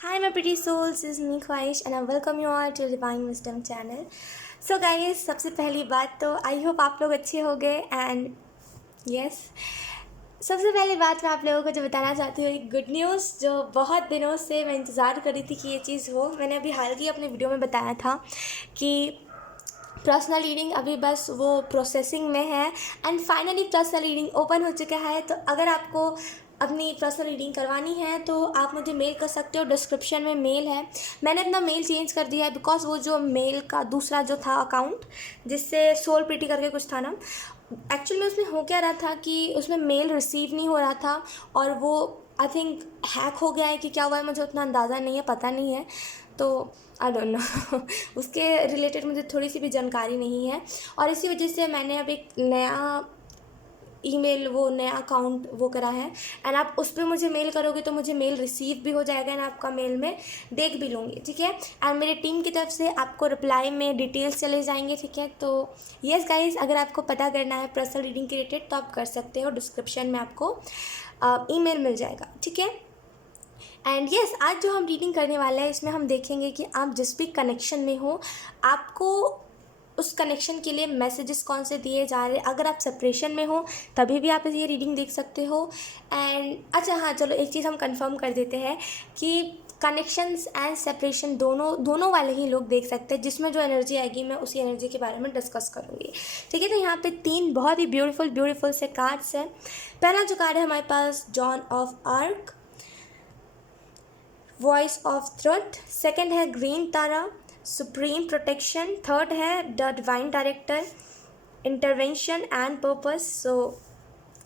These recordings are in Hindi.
Hi, my pretty souls. This is me Khwahish and I welcome you all to Divine Wisdom channel. So guys, सबसे पहली बात तो आई होप आप लोग अच्छे हो गए एंड यस सबसे पहली बात मैं आप लोगों को जो बताना चाहती हूँ एक गुड न्यूज़ जो बहुत दिनों से मैं इंतज़ार कर रही थी कि ये चीज़ हो। मैंने अभी हाल ही अपने वीडियो में बताया था कि पर्सनल रीडिंग अभी बस वो प्रोसेसिंग में है and finally personal reading open हो चुका है। तो अगर आपको अपनी पर्सनल रीडिंग करवानी है तो आप मुझे मेल कर सकते हो, डिस्क्रिप्शन में मेल है। मैंने अपना मेल चेंज कर दिया है बिकॉज वो जो मेल का दूसरा जो था अकाउंट जिससे सोल प्रीटी करके कुछ था ना, एक्चुअल में उसमें हो क्या रहा था कि उसमें मेल रिसीव नहीं हो रहा था और वो आई थिंक हैक हो गया है कि क्या हुआ है मुझे उतना अंदाज़ा नहीं है, पता नहीं है। तो आई डोंट नो उसके रिलेटेड मुझे थोड़ी सी भी जानकारी नहीं है और इसी वजह से मैंने अब एक नया ईमेल वो नया अकाउंट वो करा है एंड आप उस पर मुझे मेल करोगे तो मुझे मेल रिसीव भी हो जाएगा एंड आपका मेल में देख भी लूँगी, ठीक है। एंड मेरे टीम की तरफ से आपको रिप्लाई में डिटेल्स चले जाएंगे, ठीक है। तो यस गाइस, अगर आपको पता करना है पर्सनल रीडिंग के रिलेटेड तो आप कर सकते हो, डिस्क्रिप्शन में आपको ईमेल मिल जाएगा, ठीक है। एंड यस आज जो हम रीडिंग करने वाले हैं इसमें हम देखेंगे कि आप जिस भी कनेक्शन में हो आपको उस कनेक्शन के लिए मैसेजेस कौन से दिए जा रहे हैं। अगर आप सेपरेशन में हो तभी भी आप ये रीडिंग देख सकते हो। एंड अच्छा हाँ, चलो एक चीज़ हम कंफर्म कर देते हैं कि कनेक्शंस एंड सेपरेशन दोनों वाले ही लोग देख सकते हैं। जिसमें जो एनर्जी आएगी मैं उसी एनर्जी के बारे में डिस्कस करूँगी, ठीक है। तो यहाँ पे 3 बहुत ही ब्यूटीफुल से कार्ड्स हैं। पहला जो कार्ड है हमारे पास John of Arc, voice of truth. Second है green Tara, supreme protection. Third है the divine director, intervention and purpose. So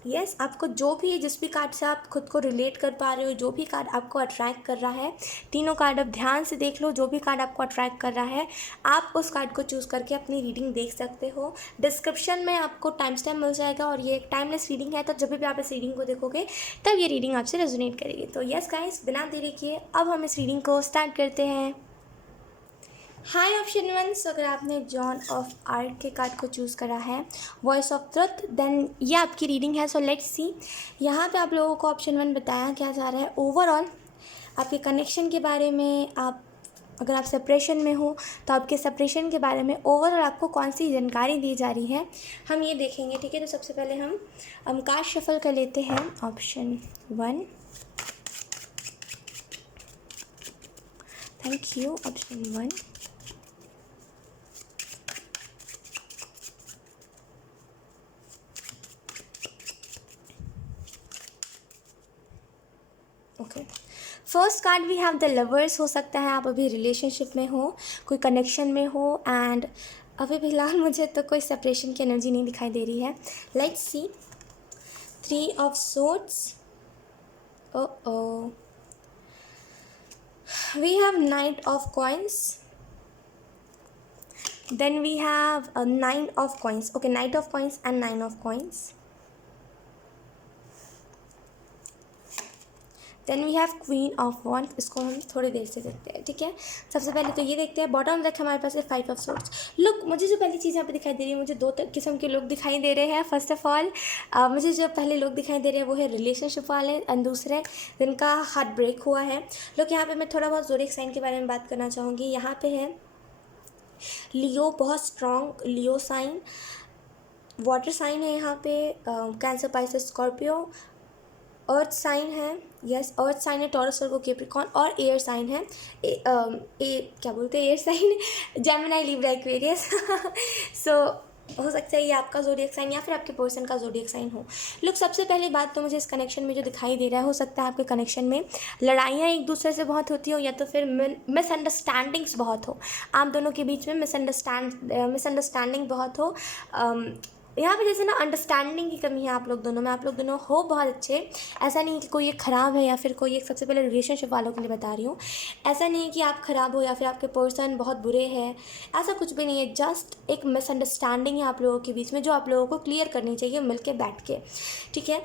yes, आपको जो भी जिस भी कार्ड से आप खुद को रिलेट कर पा रहे हो, जो भी कार्ड आपको अट्रैक्ट कर रहा है, तीनों कार्ड आप ध्यान से देख लो। जो भी कार्ड आपको अट्रैक्ट कर रहा है आप उस कार्ड को चूज़ करके अपनी रीडिंग देख सकते हो। डिस्क्रिप्शन में आपको टाइम स्टैम्प मिल जाएगा और ये एक टाइमलेस रीडिंग है, तो जब भी आप इस रीडिंग को देखोगे तब ये रीडिंग आपसे रेजोनेट करेगी। तो यस गाइस, बिना देरी किए अब हम इस रीडिंग को स्टार्ट करते हैं। हाय ऑप्शन 1, सो अगर आपने जॉन ऑफ आर्क के कार्ड को चूज़ करा है, वॉइस ऑफ ट्रुथ, देन ये आपकी रीडिंग है। सो लेट्स सी यहाँ पे आप लोगों को ऑप्शन 1 बताया क्या जा रहा है ओवरऑल आपके कनेक्शन के बारे में। आप अगर आप सेपरेशन में हो तो आपके सेपरेशन के बारे में ओवरऑल आपको कौन सी जानकारी दी जा रही है हम ये देखेंगे, ठीक है। तो सबसे पहले हम कार्ड शफल कर लेते हैं। Option 1, thank you. Option 1, okay. First card we have the lovers. हो सकता है आप अभी रिलेशनशिप में हो, कोई कनेक्शन में हो एंड अभी फ़िलहाल मुझे तो कोई सेपरेशन की एनर्जी नहीं दिखाई दे रही है। Let's see 3 of swords, oh we have knight of coins, then we have 9 of coins. Okay, knight of coins and 9 of coins. Then we have queen of wand. इसको हम थोड़ी देर से देखते हैं, ठीक है। सबसे पहले तो ये देखते हैं। बॉटम रख हमारे पास है 5 ऑफ सोर्ड्स। लुक, मुझे जो पहली चीज़ यहाँ पे दिखाई दे रही है, मुझे 2 किस्म के लोग दिखाई दे रहे हैं। फर्स्ट ऑफ ऑल मुझे जो पहले लोग दिखाई दे रहे हैं वो है रिलेशनशिप वाले एंड दूसरे जिनका हार्ट ब्रेक हुआ है। लोग यहाँ पे मैं थोड़ा बहुत ज़ोडिएक साइन के बारे में बात करना चाहूँगी। यहाँ पे है लियो, बहुत strong Leo sign. Water sign है यहाँ पे Cancer, Pisces, Scorpio. Earth sign है, यस अर्थ साइन है टॉरस, वर्गो, कैप्रिकॉर्न। और एयर साइन है क्या बोलते हैं air sign Gemini, Libra, Aquarius. So हो सकता है ये आपका ज़ोडिएक साइन या फिर आपके पर्सन का ज़ोडिएक साइन हो। लुक, सबसे पहली बात तो मुझे इस कनेक्शन में जो दिखाई दे रहा है, हो सकता है आपके कनेक्शन में लड़ाइयाँ एक दूसरे से बहुत होती हो या तो फिर मिसअंडरस्टैंडिंग्स बहुत हो। आप दोनों के बीच में मिसअंडरस्टैंडिंग बहुत हो। यहाँ पे जैसे ना अंडरस्टैंडिंग की कमी है आप लोग दोनों में। आप लोग दोनों हो बहुत अच्छे, ऐसा नहीं है कि कोई एक ख़राब है या फिर कोई एक, सबसे पहले रिलेशनशिप वालों के लिए बता रही हूँ, ऐसा नहीं है कि आप ख़राब हो या फिर आपके पर्सन बहुत बुरे हैं, ऐसा कुछ भी नहीं है। जस्ट एक मिसअंडरस्टैंडिंग है आप लोगों के बीच में जो आप लोगों को क्लियर करनी चाहिए मिल के बैठ के, ठीक है।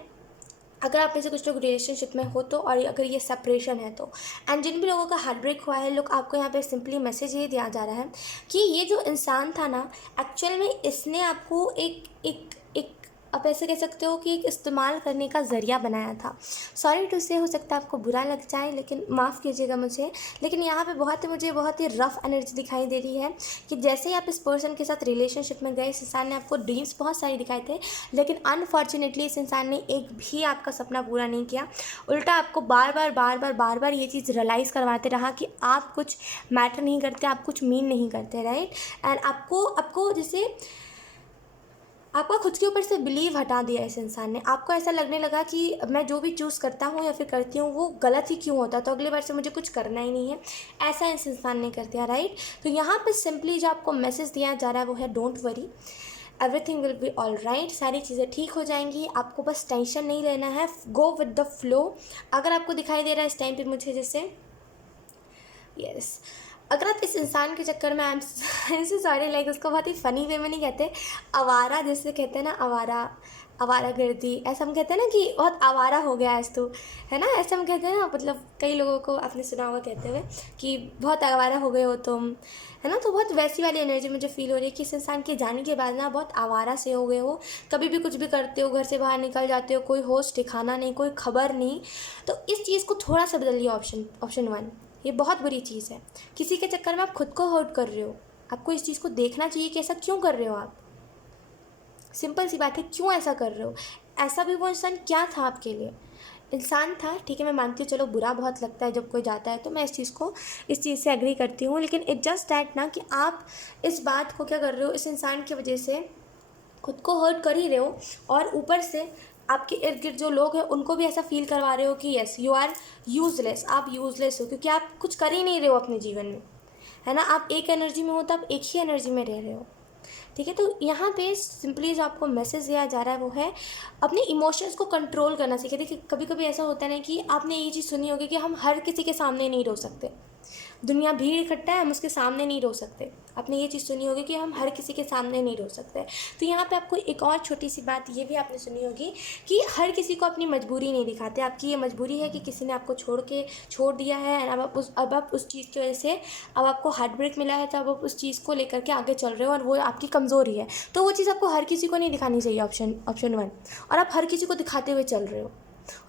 अगर आप में से कुछ लोग रिलेशनशिप में हो तो, और अगर ये सेपरेशन है तो, एंड जिन भी लोगों का हार्ट ब्रेक हुआ है, लोग आपको यहाँ पे सिंपली मैसेज ये दिया जा रहा है कि ये जो इंसान था ना, एक्चुअल में इसने आपको एक एक एक आप ऐसे कह सकते हो कि एक इस्तेमाल करने का ज़रिया बनाया था। सॉरी टू से, हो सकता है आपको बुरा लग जाए, लेकिन माफ़ कीजिएगा मुझे। लेकिन यहाँ पे मुझे बहुत ही रफ़ एनर्जी दिखाई दे रही है कि जैसे ही आप इस पर्सन के साथ रिलेशनशिप में गए, इस इंसान ने आपको ड्रीम्स बहुत सारे दिखाए थे, लेकिन अनफॉर्चुनेटली इस इंसान ने एक भी आपका सपना पूरा नहीं किया। उल्टा आपको बार बार ये चीज़ रियलाइज़ करवाते रहा कि आप कुछ मैटर नहीं करते, आप कुछ मीन नहीं करते, राइट। एंड आपको जैसे आपका खुद के ऊपर से बिलीव हटा दिया इस इंसान ने। आपको ऐसा लगने लगा कि मैं जो भी चूज़ करता हूँ या फिर करती हूँ वो गलत ही क्यों होता, तो अगली बार से मुझे कुछ करना ही नहीं है, ऐसा इस इंसान ने कर दिया, राइट। तो यहाँ पे सिंपली जो आपको मैसेज दिया जा रहा है वो है don't worry, everything will be all right. सारी चीज़ें ठीक हो जाएंगी, आपको बस टेंशन नहीं लेना है, गो विद द फ्लो। अगर आपको दिखाई दे रहा है इस टाइम पे मुझे जैसे यस अगर आप इस इंसान के चक्कर में, I am so sorry, like उसको बहुत ही फ़नी वे में नहीं कहते, आवारा जैसे कहते हैं ना, आवारागर्दी, ऐसा हम कहते हैं ना कि बहुत आवारा हो गया आज तो, है ना, ऐसा हम कहते हैं ना, मतलब कई लोगों को आपने सुना होगा कहते हुए कि बहुत आवारा हो गए हो तुम, है ना। तो बहुत वैसी वाली एनर्जी मुझे फील हो रही है कि इस इंसान के जाने के बाद ना बहुत आवारा से हो गए हो, कभी भी कुछ भी करते हो, घर से बाहर निकल जाते हो, कोई होश ठिकाना नहीं, कोई खबर नहीं। तो इस चीज़ को थोड़ा सा बदलिए। ऑप्शन 1, ये बहुत बुरी चीज़ है। किसी के चक्कर में आप खुद को हर्ट कर रहे हो, आपको इस चीज़ को देखना चाहिए कि ऐसा क्यों कर रहे हो आप। सिंपल सी बात है, क्यों ऐसा कर रहे हो। ऐसा भी वो इंसान क्या था आपके लिए, इंसान था, ठीक है, मैं मानती हूँ, चलो बुरा बहुत लगता है जब कोई जाता है, तो मैं इस चीज़ से एग्री करती हूँ, लेकिन इट जस्ट दैट ना कि आप इस बात को क्या कर रहे हो, इस इंसान की वजह से खुद को हर्ट कर ही रहे हो, और ऊपर से आपके इर्द गिर्द जो लोग हैं उनको भी ऐसा फील करवा रहे हो कि यस यू आर यूज़लेस, आप यूज़लेस हो, क्योंकि आप कुछ कर ही नहीं रहे हो अपने जीवन में, है ना। आप एक एनर्जी में हो तो आप एक ही एनर्जी में रह रहे हो, ठीक है। तो यहाँ पे सिंपली जो आपको मैसेज दिया जा रहा है वो है अपने इमोशंस को कंट्रोल करना सीखे। देखिए कभी कभी ऐसा होता है ना कि आपने ये चीज़ सुनी होगी कि हम हर किसी के सामने नहीं रो सकते, दुनिया भीड़ इकट्ठा है, हम उसके सामने नहीं रो सकते। आपने ये चीज़ सुनी होगी कि हम हर किसी के सामने नहीं रो सकते। तो यहाँ पे आपको एक और छोटी सी बात ये भी आपने सुनी होगी कि हर किसी को अपनी मजबूरी नहीं दिखाते। आपकी ये मजबूरी है कि किसी ने आपको छोड़ दिया है, अब आप उस चीज़ की वजह से अब आपको हार्ट ब्रेक मिला है, तो अब आप उस चीज़ को लेकर के आगे चल रहे हो, और वो आपकी कमज़ोरी है। तो वो चीज़ आपको हर किसी को नहीं दिखानी चाहिए, ऑप्शन 1, और आप हर किसी को दिखाते हुए चल रहे हो।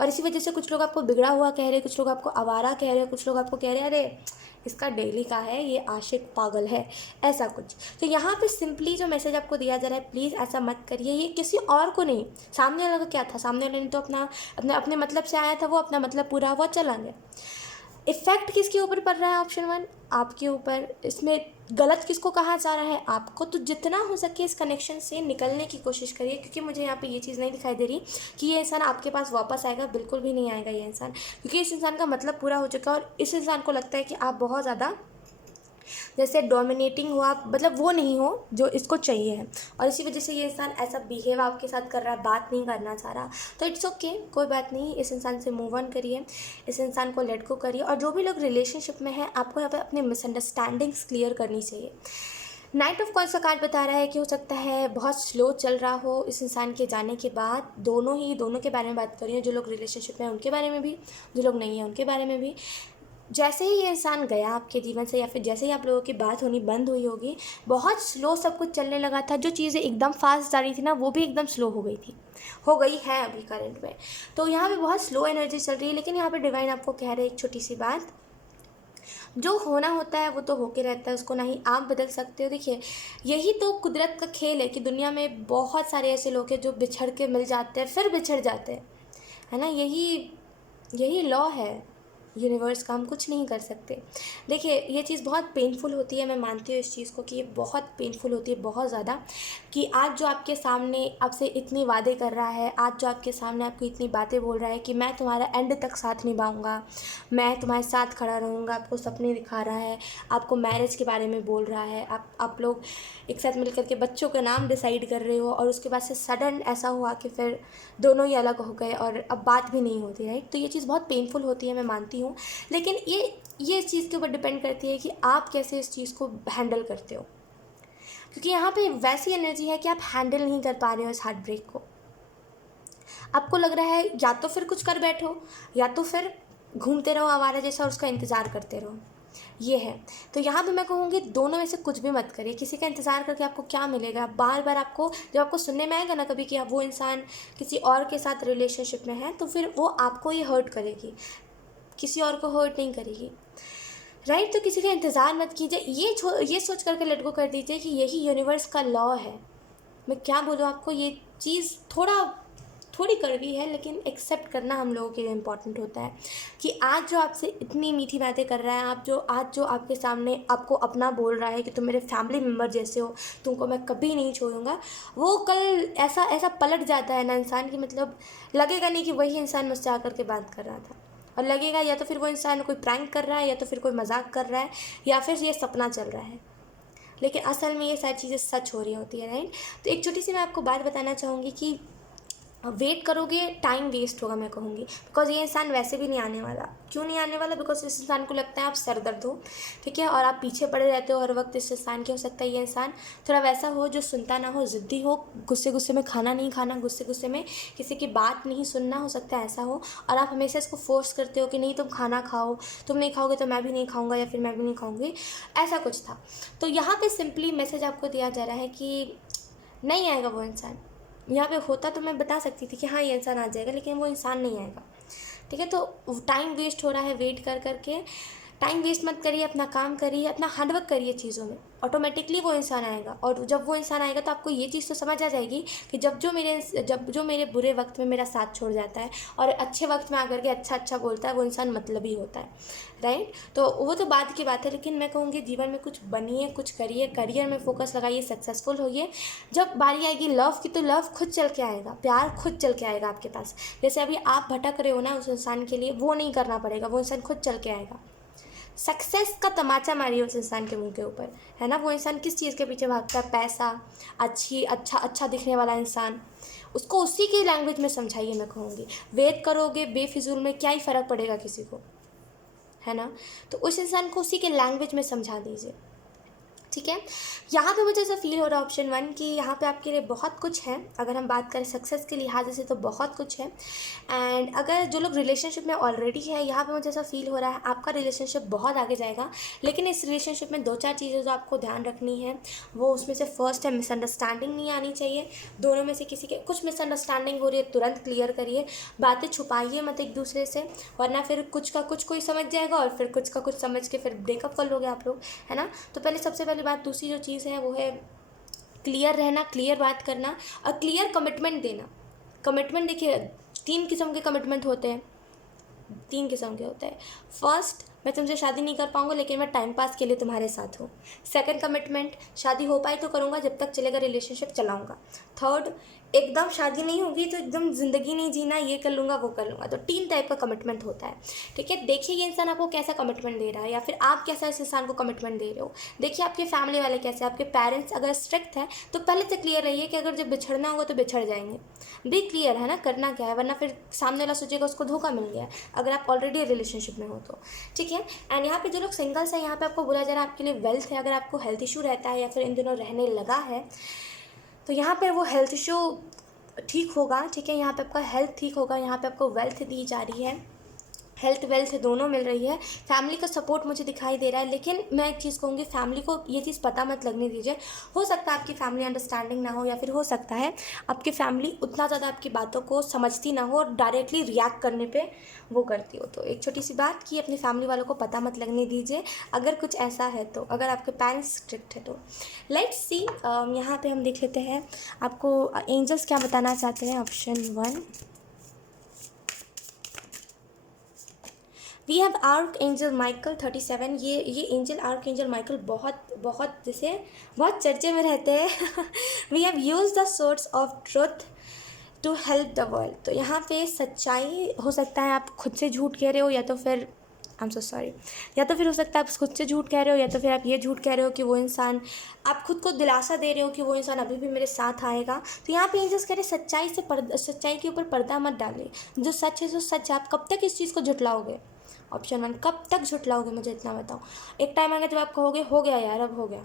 और इसी वजह से कुछ लोग आपको बिगड़ा हुआ कह रहे हैं, कुछ लोग आपको आवारा कह रहे हैं, कुछ लोग आपको कह रहे हैं अरे इसका डेली का है, ये आशिक पागल है, ऐसा कुछ। तो यहाँ पे सिंपली जो मैसेज आपको दिया जा रहा है, प्लीज़ ऐसा मत करिए, ये किसी और को नहीं, सामने वाला का क्या था, सामने वाले ने तो अपने मतलब से आया था, वो अपना मतलब पूरा हुआ चला गया। इफ़ेक्ट किसके ऊपर पड़ रहा है, ऑप्शन 1 आपके ऊपर। इसमें गलत किसको कहा जा रहा है, आपको। तो जितना हो सके इस कनेक्शन से निकलने की कोशिश करिए, क्योंकि मुझे यहाँ पे ये चीज़ नहीं दिखाई दे रही कि ये इंसान आपके पास वापस आएगा, बिल्कुल भी नहीं आएगा ये इंसान, क्योंकि इस इंसान का मतलब पूरा हो चुका है, और इस इंसान को लगता है कि आप बहुत ज़्यादा जैसे डोमिनेटिंग हो आप, मतलब वो नहीं हो जो इसको चाहिए है, और इसी वजह से ये इंसान ऐसा बिहेव आपके साथ कर रहा है, बात नहीं करना चाह रहा। तो इट्स ओके, कोई बात नहीं, इस इंसान से मूव ऑन करिए, इस इंसान को लेट गो करिए। और जो भी लोग रिलेशनशिप में हैं, आपको यहाँ पे अपनी मिसअंडरस्टैंडिंग्स क्लियर करनी चाहिए। नाइट ऑफ कॉइंस का कार्ड बता रहा है कि हो सकता है बहुत स्लो चल रहा हो इस इंसान के जाने के बाद। दोनों के बारे में बात कर रही हूँ, जो लोग रिलेशनशिप में हैं उनके बारे में भी, जो लोग नहीं हैं उनके बारे में भी। जैसे ही ये इंसान गया आपके जीवन से, या फिर जैसे ही आप लोगों की बात होनी बंद हुई होगी, बहुत स्लो सब कुछ चलने लगा था। जो चीज़ें एकदम फास्ट जा रही थी ना, वो भी एकदम स्लो हो गई है अभी करंट में। तो यहाँ पे बहुत स्लो एनर्जी चल रही है, लेकिन यहाँ पे डिवाइन आपको कह रहे हैं एक छोटी सी बात, जो होना होता है वो तो होके रहता है, उसको ना ही आप बदल सकते हो। देखिए यही तो कुदरत का खेल है कि दुनिया में बहुत सारे ऐसे लोग हैं जो बिछड़ के मिल जाते हैं, फिर बिछड़ जाते हैं, है ना। यही लॉ है यूनिवर्स का, हम कुछ नहीं कर सकते। देखिए ये चीज़ बहुत पेनफुल होती है, मैं मानती हूँ इस चीज़ को कि ये बहुत पेनफुल होती है, बहुत ज़्यादा, कि आज जो आपके सामने आपसे इतनी वादे कर रहा है, आज जो आपके सामने आपको इतनी बातें बोल रहा है कि मैं तुम्हारा एंड तक साथ निभाऊंगा, मैं तुम्हारे साथ खड़ा रहूँगा, आपको सपने दिखा रहा है, आपको मैरिज के बारे में बोल रहा है, आप लोग एक साथ मिल करके बच्चों का नाम डिसाइड कर रहे हो, और उसके बाद से सडन ऐसा हुआ कि फिर दोनों ही अलग हो गए और अब बात भी नहीं होती, राइट। तो ये चीज़ बहुत पेनफुल होती है, मैं मानती हूँ, लेकिन ये इस चीज़ के ऊपर डिपेंड करती है कि आप कैसे इस चीज़ को हैंडल करते हो, क्योंकि यहाँ पे वैसी एनर्जी है कि आप हैंडल नहीं कर पा रहे हो इस हार्ट ब्रेक को। आपको लग रहा है या तो फिर कुछ कर बैठो, या तो फिर घूमते रहो आवारा जैसा और उसका इंतज़ार करते रहो। ये है। तो यहाँ पे मैं कहूँगी दोनों में से कुछ भी मत करिए। किसी का इंतज़ार करके आपको क्या मिलेगा? बार बार आपको जब आपको सुनने में आएगा ना कभी कि वो इंसान किसी और के साथ रिलेशनशिप में है, तो फिर वो आपको ही हर्ट करेगी, किसी और को हर्ट नहीं करेगी, राइट। तो किसी का इंतज़ार मत कीजिए। ये सोच करके लेट गो कर दीजिए कि यही यूनिवर्स का लॉ है। मैं क्या बोलूँ आपको, ये चीज़ थोड़ी कड़वी है, लेकिन एक्सेप्ट करना हम लोगों के लिए इम्पॉर्टेंट होता है कि आज जो आपसे इतनी मीठी बातें कर रहा है, आज जो आपके सामने आपको अपना बोल रहा है कि तुम मेरे फैमिली मेम्बर जैसे हो, तुमको मैं कभी नहीं छोड़ूंगा, वो कल ऐसा पलट जाता है ना इंसान की, मतलब लगेगा नहीं कि वही इंसान मुझसे आकर के बात कर रहा था, और लगेगा या तो फिर वो इंसान कोई प्रैंक कर रहा है, या तो फिर कोई मजाक कर रहा है, या फिर ये सपना चल रहा है। लेकिन असल में ये सारी चीज़ें सच हो रही होती है, राइट। तो एक छोटी सी मैं आपको बात बताना चाहूँगी कि वेट करोगे टाइम वेस्ट होगा, मैं कहूँगी, बिकॉज ये इंसान वैसे भी नहीं आने वाला। क्यों नहीं आने वाला? बिकॉज इस इंसान को लगता है आप सर दर्द हो, ठीक है, और आप पीछे पड़े रहते हो हर वक्त इस इंसान के। हो सकता है ये इंसान थोड़ा वैसा हो जो सुनता ना हो, ज़िद्दी हो, गुस्से में खाना नहीं खाना, गुस्से में किसी की बात नहीं सुनना, हो सकता है ऐसा हो। और आप हमेशा इसको फोर्स करते हो कि नहीं तुम खाना खाओ, तुम नहीं खाओगे तो मैं भी नहीं खाऊँगा, या फिर मैं भी नहीं खाऊँगी, ऐसा कुछ था। तो यहाँ पर सिंपली मैसेज आपको दिया जा रहा है कि नहीं आएगा वो इंसान। यहाँ पे होता तो मैं बता सकती थी कि हाँ ये इंसान आ जाएगा, लेकिन वो इंसान नहीं आएगा, ठीक है। तो टाइम वेस्ट हो रहा है वेट कर करके। टाइम वेस्ट मत करिए, अपना काम करिए, अपना हार्डवर्क करिए चीज़ों में, ऑटोमेटिकली वो इंसान आएगा। और जब वो इंसान आएगा तो आपको ये चीज़ तो समझ आ जाएगी कि जब जो मेरे बुरे वक्त में मेरा साथ छोड़ जाता है और अच्छे वक्त में आकर के अच्छा बोलता है, वो इंसान मतलबी होता है, राइट। तो वो तो बाद की बात है, लेकिन मैं कहूँगी जीवन में कुछ बनिए, कुछ करिए, करियर में फोकस लगाइए, सक्सेसफुल होइए। जब बारी आएगी लव की, तो लव खुद चल के आएगा, प्यार खुद चल के आएगा आपके पास। जैसे अभी आप भटक रहे हो ना उस इंसान के लिए, वो नहीं करना पड़ेगा, वो इंसान खुद चल के आएगा। सक्सेस का तमाचा मारिए उस इंसान के मुंह के ऊपर, है ना। वो इंसान किस चीज़ के पीछे भागता है? पैसा, अच्छा दिखने वाला इंसान, उसको उसी की लैंग्वेज में समझाइए। मैं कहूँगी वेट करोगे बेफिजूल में, क्या ही फ़र्क पड़ेगा किसी को, है ना। तो उस इंसान को उसी के लैंग्वेज में समझा दीजिए, ठीक है। यहाँ पे मुझे ऐसा फील हो रहा है ऑप्शन 1 कि यहाँ पे आपके लिए बहुत कुछ है। अगर हम बात करें सक्सेस के लिहाज से तो बहुत कुछ है। एंड अगर जो लोग रिलेशनशिप में ऑलरेडी है, यहाँ पे मुझे ऐसा फील हो रहा है आपका रिलेशनशिप बहुत आगे जाएगा। लेकिन इस रिलेशनशिप में 2-4 चीज़ें जो आपको ध्यान रखनी है, वो उसमें से फर्स्ट है मिसअंडरस्टैंडिंग नहीं आनी चाहिए। दोनों में से किसी के कुछ मिसअंडरस्टैंडिंग हो रही है, तुरंत क्लियर करिए, बातें छुपाइए मत एक दूसरे से, वरना फिर कुछ का कुछ कोई समझ जाएगा और फिर कुछ का कुछ समझ के फिर ब्रेकअप कर लोगे आप लोग, है ना। तो सबसे पहले बात। दूसरी जो चीज़ है वो है क्लियर रहना, क्लियर बात करना और क्लियर कमिटमेंट देना। कमिटमेंट देखिए 3 किस्म के कमिटमेंट होते हैं, 3 किस्म के होते हैं। फर्स्ट, मैं तुमसे शादी नहीं कर पाऊंगा लेकिन मैं टाइम पास के लिए तुम्हारे साथ हूँ। सेकंड कमिटमेंट, शादी हो पाई तो करूँगा, जब तक चलेगा रिलेशनशिप चलाऊँगा। थर्ड, एकदम शादी नहीं होगी तो एकदम ज़िंदगी नहीं जीना, ये कर लूँगा वो कर लूँगा। तो 3 टाइप का कमिटमेंट होता है, ठीक है। देखिए ये इंसान आपको कैसा कमिटमेंट दे रहा है, या फिर आप कैसा इस इंसान को कमिटमेंट दे रहे हो। देखिए आपके फैमिली वाले कैसे, आपके पेरेंट्स अगर स्ट्रिक्ट है तो पहले से क्लियर रहिए कि अगर जब बिछड़ना होगा तो बिछड़ जाएंगे। बी क्लियर, है ना, करना क्या है, वरना फिर सामने वाला सोचेगा उसको धोखा मिल गया अगर आप ऑलरेडी रिलेशनशिप में हो तो, ठीक है। एंड यहाँ पे जो लोग सिंगल्स हैं, यहाँ पे आपको बोला जा रहा है आपके लिए वेल्थ है। अगर आपको हेल्थ इशू रहता है या फिर इन दिनों रहने लगा है, तो यहाँ पर वो हेल्थ इशू ठीक होगा, ठीक है। यहाँ पे आपका हेल्थ ठीक होगा, यहाँ पे आपको वेल्थ दी जा रही है, हेल्थ वेल्थ दोनों मिल रही है। फैमिली का सपोर्ट मुझे दिखाई दे रहा है, लेकिन मैं एक चीज़ कहूँगी, फैमिली को ये चीज़ पता मत लगने दीजिए। हो सकता है आपकी फैमिली अंडरस्टैंडिंग ना हो, या फिर हो सकता है आपकी फैमिली उतना ज़्यादा आपकी बातों को समझती ना हो और डायरेक्टली रिएक्ट करने पे वो करती हो। तो एक छोटी सी बात कि अपनी फैमिली वालों को पता मत लगने दीजिए अगर कुछ ऐसा है तो, अगर आपके पेरेंट्स स्ट्रिक्ट है तो। लेट्स सी, यहाँ पर हम देख लेते हैं आपको एंजल्स क्या बताना चाहते हैं। Option 1, we have archangel Michael 37। ये एंजल आर्क एंजल माइकल बहुत जैसे बहुत चर्चे में रहते हैं। We have use the source of truth to help the world. तो यहाँ पे सच्चाई, हो सकता है आप खुद से झूठ कह रहे हो, या तो फिर आई एम सो सॉरी, या तो फिर हो सकता है आप खुद से झूठ कह रहे हो, या तो फिर आप ये झूठ कह रहे हो कि वो इंसान, आप खुद को दिलासा दे रहे हो कि वो इंसान अभी भी मेरे साथ आएगा। तो यहाँ पे एंजल्स कह रहे सच्चाई के ऊपर पर्दा मत डालें। जो सच है जो सच है। आप कब तक इस चीज़ को झुटलाओगे? ऑप्शन 1, कब तक झुटलाओगे, मुझे इतना बताओ। एक टाइम आएगा जब आप कहोगे हो गया यार, अब हो गया,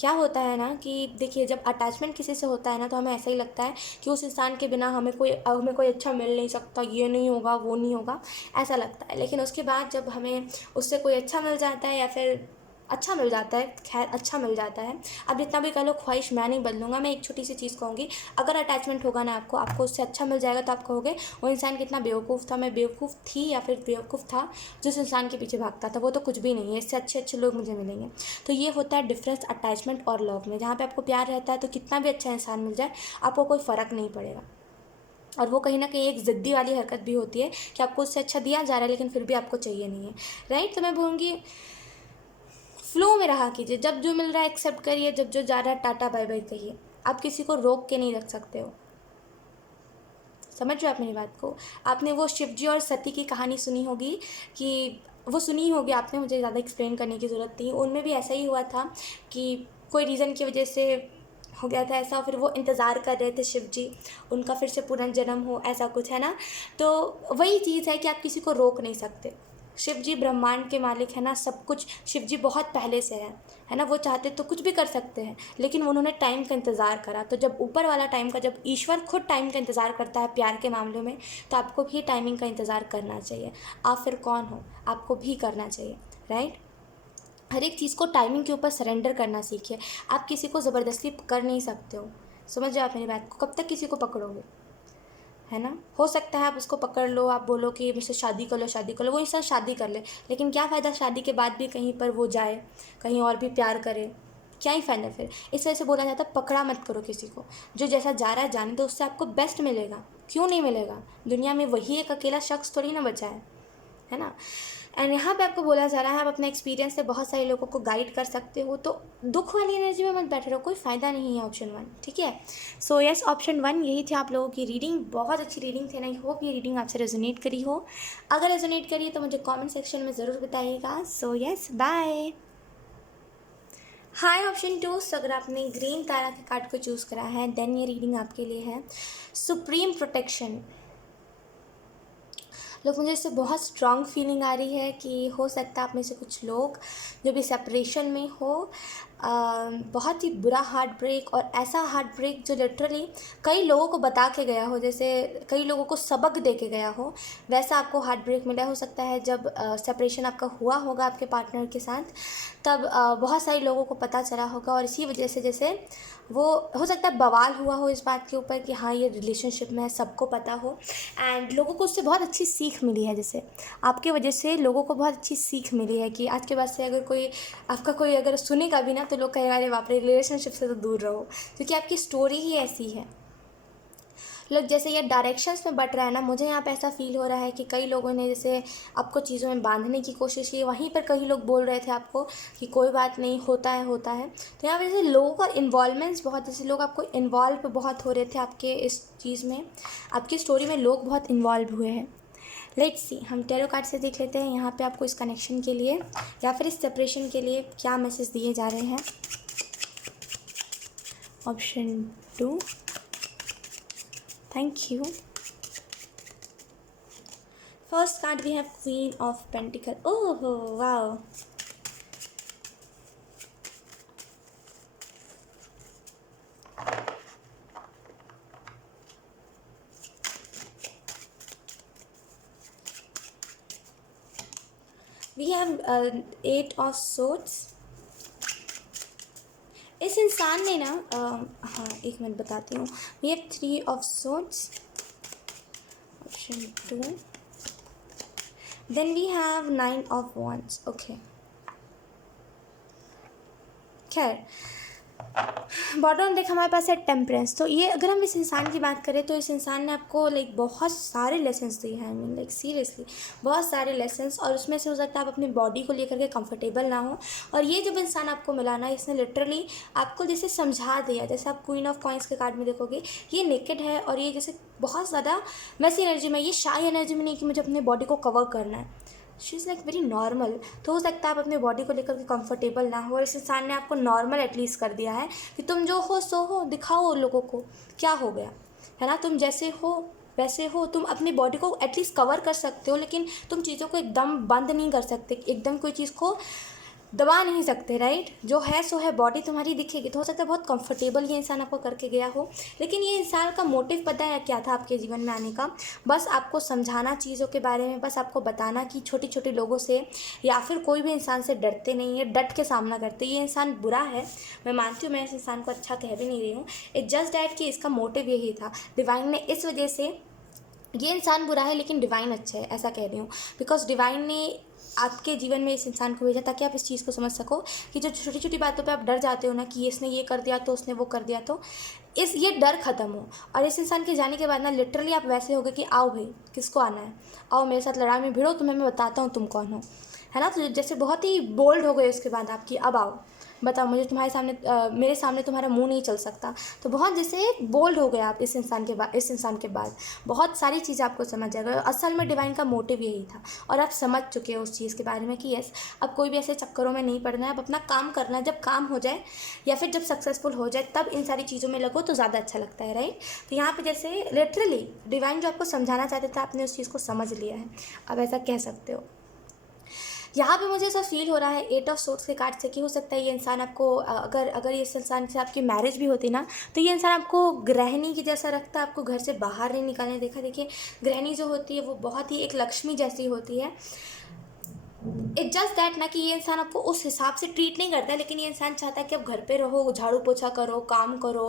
क्या होता है ना कि देखिए, जब अटैचमेंट किसी से होता है ना, तो हमें ऐसा ही लगता है कि उस इंसान के बिना हमें कोई अच्छा मिल नहीं सकता, ये नहीं होगा, वो नहीं होगा, ऐसा लगता है। लेकिन उसके बाद जब हमें उससे कोई अच्छा मिल जाता है, या फिर अच्छा मिल जाता है, खैर अच्छा मिल जाता है, अब जितना भी कह लो ख्वाहिश मैं नहीं बदलूँगा। मैं एक छोटी सी चीज़ कहूँगी, अगर अटैचमेंट होगा ना आपको उससे अच्छा मिल जाएगा, तो आप कहोगे वो इंसान कितना बेवकूफ़ था, मैं बेवकूफ़ थी या फिर बेवकूफ़ था जिस इंसान के पीछे भागता था, वो तो कुछ भी नहीं है, इससे अच्छे अच्छे लोग मुझे मिलेंगे। तो ये होता है डिफरेंस अटैचमेंट और लव में। जहाँ पे आपको प्यार रहता है तो कितना भी अच्छा इंसान मिल जाए, आपको कोई फ़र्क नहीं पड़ेगा। और वो कहीं ना कहीं एक ज़िद्दी वाली हरकत भी होती है कि आपको उससे अच्छा दिया जा रहा है, लेकिन फिर भी आपको चाहिए नहीं है, राइट। तो मैं बोलूँगी फ्लो में रहा कीजिए, जब जो मिल रहा है एक्सेप्ट करिए, जब जो जा रहा है टाटा बाय बाय कहिए। आप किसी को रोक के नहीं रख सकते हो, समझ रहे हो आप मेरी बात को। आपने वो शिव जी और सती की कहानी सुनी होगी, कि वो सुनी होगी आपने, मुझे ज़्यादा एक्सप्लेन करने की ज़रूरत थी। उनमें भी ऐसा ही हुआ था कि कोई रीज़न की वजह से हो गया था ऐसा, फिर वो इंतज़ार कर रहे थे शिव जी उनका फिर से पुनर्जन्म हो, ऐसा कुछ है ना। तो वही चीज़ है कि आप किसी को रोक नहीं सकते। शिव जी ब्रह्मांड के मालिक है ना, सब कुछ शिव जी बहुत पहले से है ना। वो चाहते तो कुछ भी कर सकते हैं, लेकिन उन्होंने टाइम का इंतज़ार करा। तो जब ऊपर वाला टाइम का, जब ईश्वर खुद टाइम का इंतज़ार करता है प्यार के मामलों में, तो आपको भी टाइमिंग का इंतज़ार करना चाहिए। आप फिर कौन हो, आपको भी करना चाहिए, राइट। हर एक चीज़ को टाइमिंग के ऊपर सरेंडर करना सीखिए। आप किसी को ज़बरदस्ती कर नहीं सकते हो, समझ जाओ आप मेरी बात को। कब तक किसी को पकड़ोगे, है ना। हो सकता है आप उसको पकड़ लो, आप बोलो कि मुझसे शादी कर लो, शादी कर लो, वो इंसान शादी कर ले, लेकिन क्या फ़ायदा शादी के बाद भी कहीं पर वो जाए, कहीं और भी प्यार करे, क्या ही फ़ायदा फिर। इस वजह से बोला जाता है पकड़ा मत करो किसी को, जो जैसा जा रहा है जाने दो, उससे आपको बेस्ट मिलेगा। क्यों नहीं मिलेगा, दुनिया में वही एक अकेला शख्स थोड़ी ना बचा है ना। एंड यहाँ पे आपको बोला जा रहा है आप अपने एक्सपीरियंस से बहुत सारे लोगों को गाइड कर सकते हो, तो दुख वाली एनर्जी में मत बैठे रहो, कोई फ़ायदा नहीं है। ऑप्शन 1, ठीक है। सो यस, ऑप्शन 1 यही थी आप लोगों की रीडिंग। बहुत अच्छी रीडिंग थी, आई होप ये रीडिंग आपसे रेजोनेट करी हो। अगर रेजोनेट करी है तो मुझे कमेंट सेक्शन में ज़रूर बताइएगा। So yes, bye. Hi option 2, so अगर आपने ग्रीन तारा के कार्ड को चूज़ करा है, देन ये रीडिंग आपके लिए है। Supreme protection. लोग, मुझे इससे बहुत स्ट्रॉन्ग फीलिंग आ रही है कि हो सकता है आप में से कुछ लोग जो भी सेपरेशन में हो, बहुत ही बुरा हार्ट ब्रेक, और ऐसा हार्ट ब्रेक जो लिटरली कई लोगों को बता के गया हो, जैसे कई लोगों को सबक दे के गया हो, वैसा आपको हार्ट ब्रेक मिला हो सकता है। जब सेपरेशन आपका हुआ होगा आपके पार्टनर के साथ, तब बहुत सारे लोगों को पता चला होगा, और इसी वजह से जैसे वो हो सकता है बवाल हुआ हो इस बात के ऊपर कि हाँ ये रिलेशनशिप में है, सबको पता हो, एंड लोगों को उससे बहुत अच्छी सीख मिली है। जैसे आपके वजह से लोगों को बहुत अच्छी सीख मिली है कि आज के बाद से अगर कोई आपका कोई अगर सुनेगा भी ना, तो लोग कहेंगे अरे बाप रे, रिलेशनशिप से तो दूर रहो, क्योंकि आपकी स्टोरी ही ऐसी है। लोग जैसे ये डायरेक्शंस में बट रहा है ना, मुझे यहाँ पे ऐसा फील हो रहा है कि कई लोगों ने जैसे आपको चीज़ों में बांधने की कोशिश की, वहीं पर कई लोग बोल रहे थे आपको कि कोई बात नहीं, होता है होता है। तो यहाँ पे जैसे लोगों का इन्वॉल्वमेंट्स बहुत, जैसे लोग आपको इन्वॉल्व बहुत हो रहे थे आपके इस चीज़ में, आपकी स्टोरी में लोग बहुत इन्वॉल्व हुए हैं। लेट्स सी, हम टैरो कार्ड से देख लेते हैं यहाँ पे आपको इस कनेक्शन के लिए या फिर इस सेपरेशन के लिए क्या मैसेज दिए जा रहे हैं। Option 2, thank you. First card we have Queen of Pentacles. Oh, wow. We have 8 of Swords. इस इंसान ने ना हाँ एक मिनट बताती हूँ। We have 3 of Swords. Option 2. Then we have 9 of Wands. Okay. खैर, बॉटम देख हमारे पास है टेम्परेंस। तो ये अगर हम इस इंसान की बात करें तो इस इंसान ने आपको लाइक बहुत सारे लेसन्स दिए हैं। आई मीन लाइक सीरियसली बहुत सारे लेसन्स, और उसमें से हो सकता है आप अपनी बॉडी को लेकर के कंफर्टेबल ना हो। और ये जब इंसान आपको मिला ना, इसने लिटरली आपको जैसे समझा दिया, जैसे आप क्वीन ऑफ कॉइंस के कार्ड में देखोगे, ये नेकेड है और ये जैसे बहुत ज़्यादा मैसी एनर्जी में, ये शाई एनर्जी में नहीं कि मुझे अपने बॉडी को कवर करना है। She is like very normal. तो हो सकता है आप अपने बॉडी को लेकर के कंफर्टेबल ना हो, और इस इंसान ने आपको नॉर्मल एटलीस्ट कर दिया है कि तुम जो हो सो हो, दिखाओ लोगों को क्या हो गया, है ना। तुम जैसे हो वैसे हो, तुम अपनी बॉडी को एटलीस्ट कवर कर सकते हो, लेकिन तुम चीज़ों को एकदम बंद नहीं कर सकते, एकदम कोई चीज़ को दबा नहीं सकते, राइट। जो है सो है, बॉडी तुम्हारी दिखेगी तो हो सकता है बहुत कंफर्टेबल ये इंसान आपको करके गया हो, लेकिन ये इंसान का मोटिव पता है क्या था आपके जीवन में आने का? बस आपको समझाना चीज़ों के बारे में, बस आपको बताना कि छोटी छोटी लोगों से या फिर कोई भी इंसान से डरते नहीं है, डट के सामना करते। ये इंसान बुरा है, मैं मानती हूँ, मैं इस इंसान को अच्छा कह भी नहीं रही हूँ। इट्स जस्ट डैट कि इसका मोटिव यही था। डिवाइन ने इस वजह से, ये इंसान बुरा है लेकिन डिवाइन अच्छा है ऐसा कह रही हूँ, बिकॉज डिवाइन ने आपके जीवन में इस इंसान को भेजा ताकि आप इस चीज़ को समझ सको कि जो छोटी छोटी बातों पे आप डर जाते हो ना कि इसने ये कर दिया तो उसने वो कर दिया, तो इस ये डर ख़त्म हो। और इस इंसान के जाने के बाद ना लिटरली आप वैसे हो गए कि आओ भाई, किसको आना है, आओ मेरे साथ लड़ाई में भिड़ो, तुम्हें मैं बताता हूँ तुम कौन हो, है ना। तो जैसे बहुत ही बोल्ड हो गए उसके बाद आपकी, अब आओ बताओ मुझे, तुम्हारे सामने मेरे सामने तुम्हारा मुंह नहीं चल सकता। तो बहुत जैसे बोल्ड हो गए आप इस इंसान के बाद बहुत सारी चीज़ें आपको समझ आ गए। असल में डिवाइन का मोटिव यही था और आप समझ चुके हो उस चीज़ के बारे में कि यस, अब कोई भी ऐसे चक्करों में नहीं पड़ना है, अब अपना काम करना है। जब काम हो जाए या फिर जब सक्सेसफुल हो जाए तब इन सारी चीज़ों में लगो तो ज़्यादा अच्छा लगता है, राइट। तो यहाँ पे जैसे लिटरली डिवाइन जो आपको समझाना चाहते थे आपने उस चीज़ को समझ लिया है, अब ऐसा कह सकते हो। यहाँ पे मुझे ऐसा फील हो रहा है 8 ऑफ सोर्ड्स के कार्ड से कि हो सकता है ये इंसान आपको अगर अगर इस इंसान से आपकी मैरिज भी होती ना, तो ये इंसान आपको गृहिणी की जैसा रखता, आपको घर से बाहर नहीं निकालने देखा। देखिए गृहिणी जो होती है वो बहुत ही एक लक्ष्मी जैसी होती है। इट जस्ट दैट ना कि ये इंसान आपको उस हिसाब से ट्रीट नहीं करता है, लेकिन ये इंसान चाहता है कि आप घर पे रहो, झाड़ू पोछा करो, काम करो।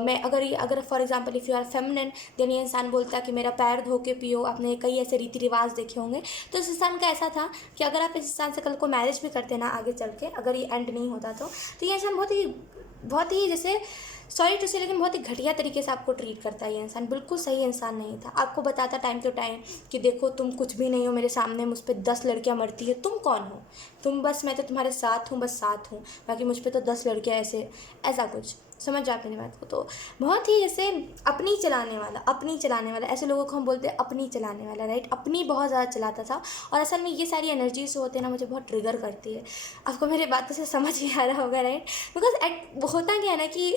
मैं अगर for example if you are feminine, then ये इंसान बोलता है कि मेरा पैर धो के पियो। आपने कई ऐसे रीति रिवाज देखे होंगे। तो इस इंसान का ऐसा था कि अगर आप इस इंसान से कल को मैरिज भी करते ना आगे चल के, अगर ये एंड नहीं होता तो ये इंसान बहुत ही जैसे सॉरी टू से, लेकिन बहुत ही घटिया तरीके से आपको ट्रीट करता है। ये इंसान बिल्कुल सही इंसान नहीं था। आपको बताता टाइम टू टाइम कि देखो तुम कुछ भी नहीं हो, मेरे सामने मुझ पर 10 लड़कियां मरती है, तुम कौन हो, तुम बस, मैं तो तुम्हारे साथ हूँ, बस साथ हूँ, बाकी मुझ पर तो 10 लड़कियां, ऐसा कुछ समझ जाते हैं बात को। तो बहुत ही जैसे अपनी चलाने वाला ऐसे लोगों को हम बोलते हैं अपनी चलाने वाला, राइट। अपनी बहुत ज़्यादा चलाता था और असल में ये सारी एनर्जीज जो होते हैं ना मुझे बहुत ट्रिगर करती है। आपको मेरी बातों से समझ ही आ रहा होगा, राइट। बिकॉज होता क्या है ना कि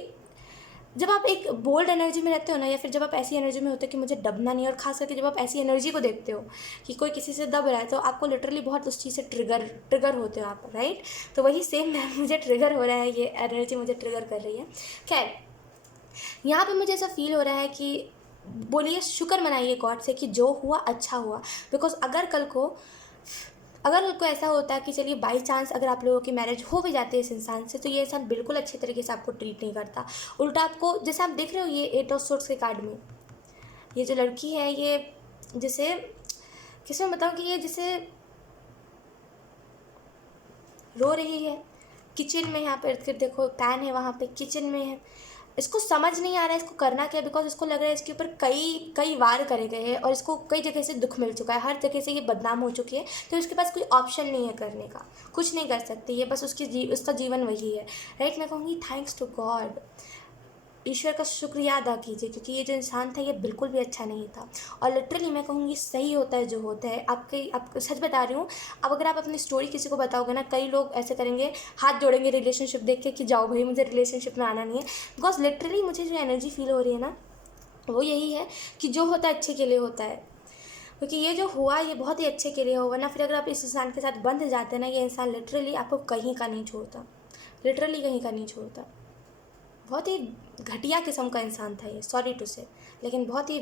जब आप एक बोल्ड एनर्जी में रहते हो ना, या फिर जब आप ऐसी एनर्जी में होते हो कि मुझे दबना नहीं, और खास करके जब आप ऐसी एनर्जी को देखते हो कि कोई किसी से दब रहा है, तो आपको लिटरली बहुत उस चीज़ से ट्रिगर होते हो आप, राइट। तो वही सेम मुझे ट्रिगर हो रहा है, ये एनर्जी मुझे ट्रिगर कर रही है। खैर यहाँ पे मुझे ऐसा फील हो रहा है कि बोलिए शुक्र मनाइए गॉड से कि जो हुआ अच्छा हुआ। बिकॉज अगर उनको ऐसा होता है कि चलिए बाई चांस अगर आप लोगों की मैरिज हो भी जाती है इस इंसान से, तो ये इंसान बिल्कुल अच्छे तरीके से आपको ट्रीट नहीं करता। उल्टा आपको, जैसे आप देख रहे हो ये 8 ऑफ सोर्ड्स के कार्ड में ये जो लड़की है, ये जैसे किसी में बताऊँ कि ये जैसे रो रही है किचन में, यहाँ पर फिर देखो पैन है वहाँ पे, किचन में है। इसको समझ नहीं आ रहा है इसको करना क्या, बिकॉज इसको लग रहा है इसके ऊपर कई कई वार करे गए हैं और इसको कई जगह से दुख मिल चुका है, हर जगह से ये बदनाम हो चुकी है। तो इसके पास कोई ऑप्शन नहीं है करने का, कुछ नहीं कर सकती ये, बस उसका जीवन वही है, राइट। मैं कहूँगी थैंक्स टू गॉड, ईश्वर का शुक्रिया अदा कीजिए, क्योंकि ये जो इंसान था ये बिल्कुल भी अच्छा नहीं था। और लिटरली मैं कहूँगी सही होता है जो होता है। आपको सच बता रही हूँ, अब अगर आप अपनी स्टोरी किसी को बताओगे ना, कई लोग ऐसे करेंगे, हाथ जोड़ेंगे रिलेशनशिप देख के कि जाओ भाई मुझे रिलेशनशिप में आना नहीं है। बिकॉज लिटरली मुझे जो एनर्जी फील हो रही है ना, वो यही है कि जो होता है अच्छे के लिए होता है। क्योंकि ये जो हुआ ये बहुत ही अच्छे के लिए हुआ, वरना फिर अगर आप इस इंसान के साथ बंध जाते हैं ना, ये इंसान लिटरली आपको कहीं का नहीं छोड़ता, लिटरली कहीं का नहीं छोड़ता। बहुत ही घटिया किस्म का इंसान था ये, सॉरी टू से, लेकिन बहुत ही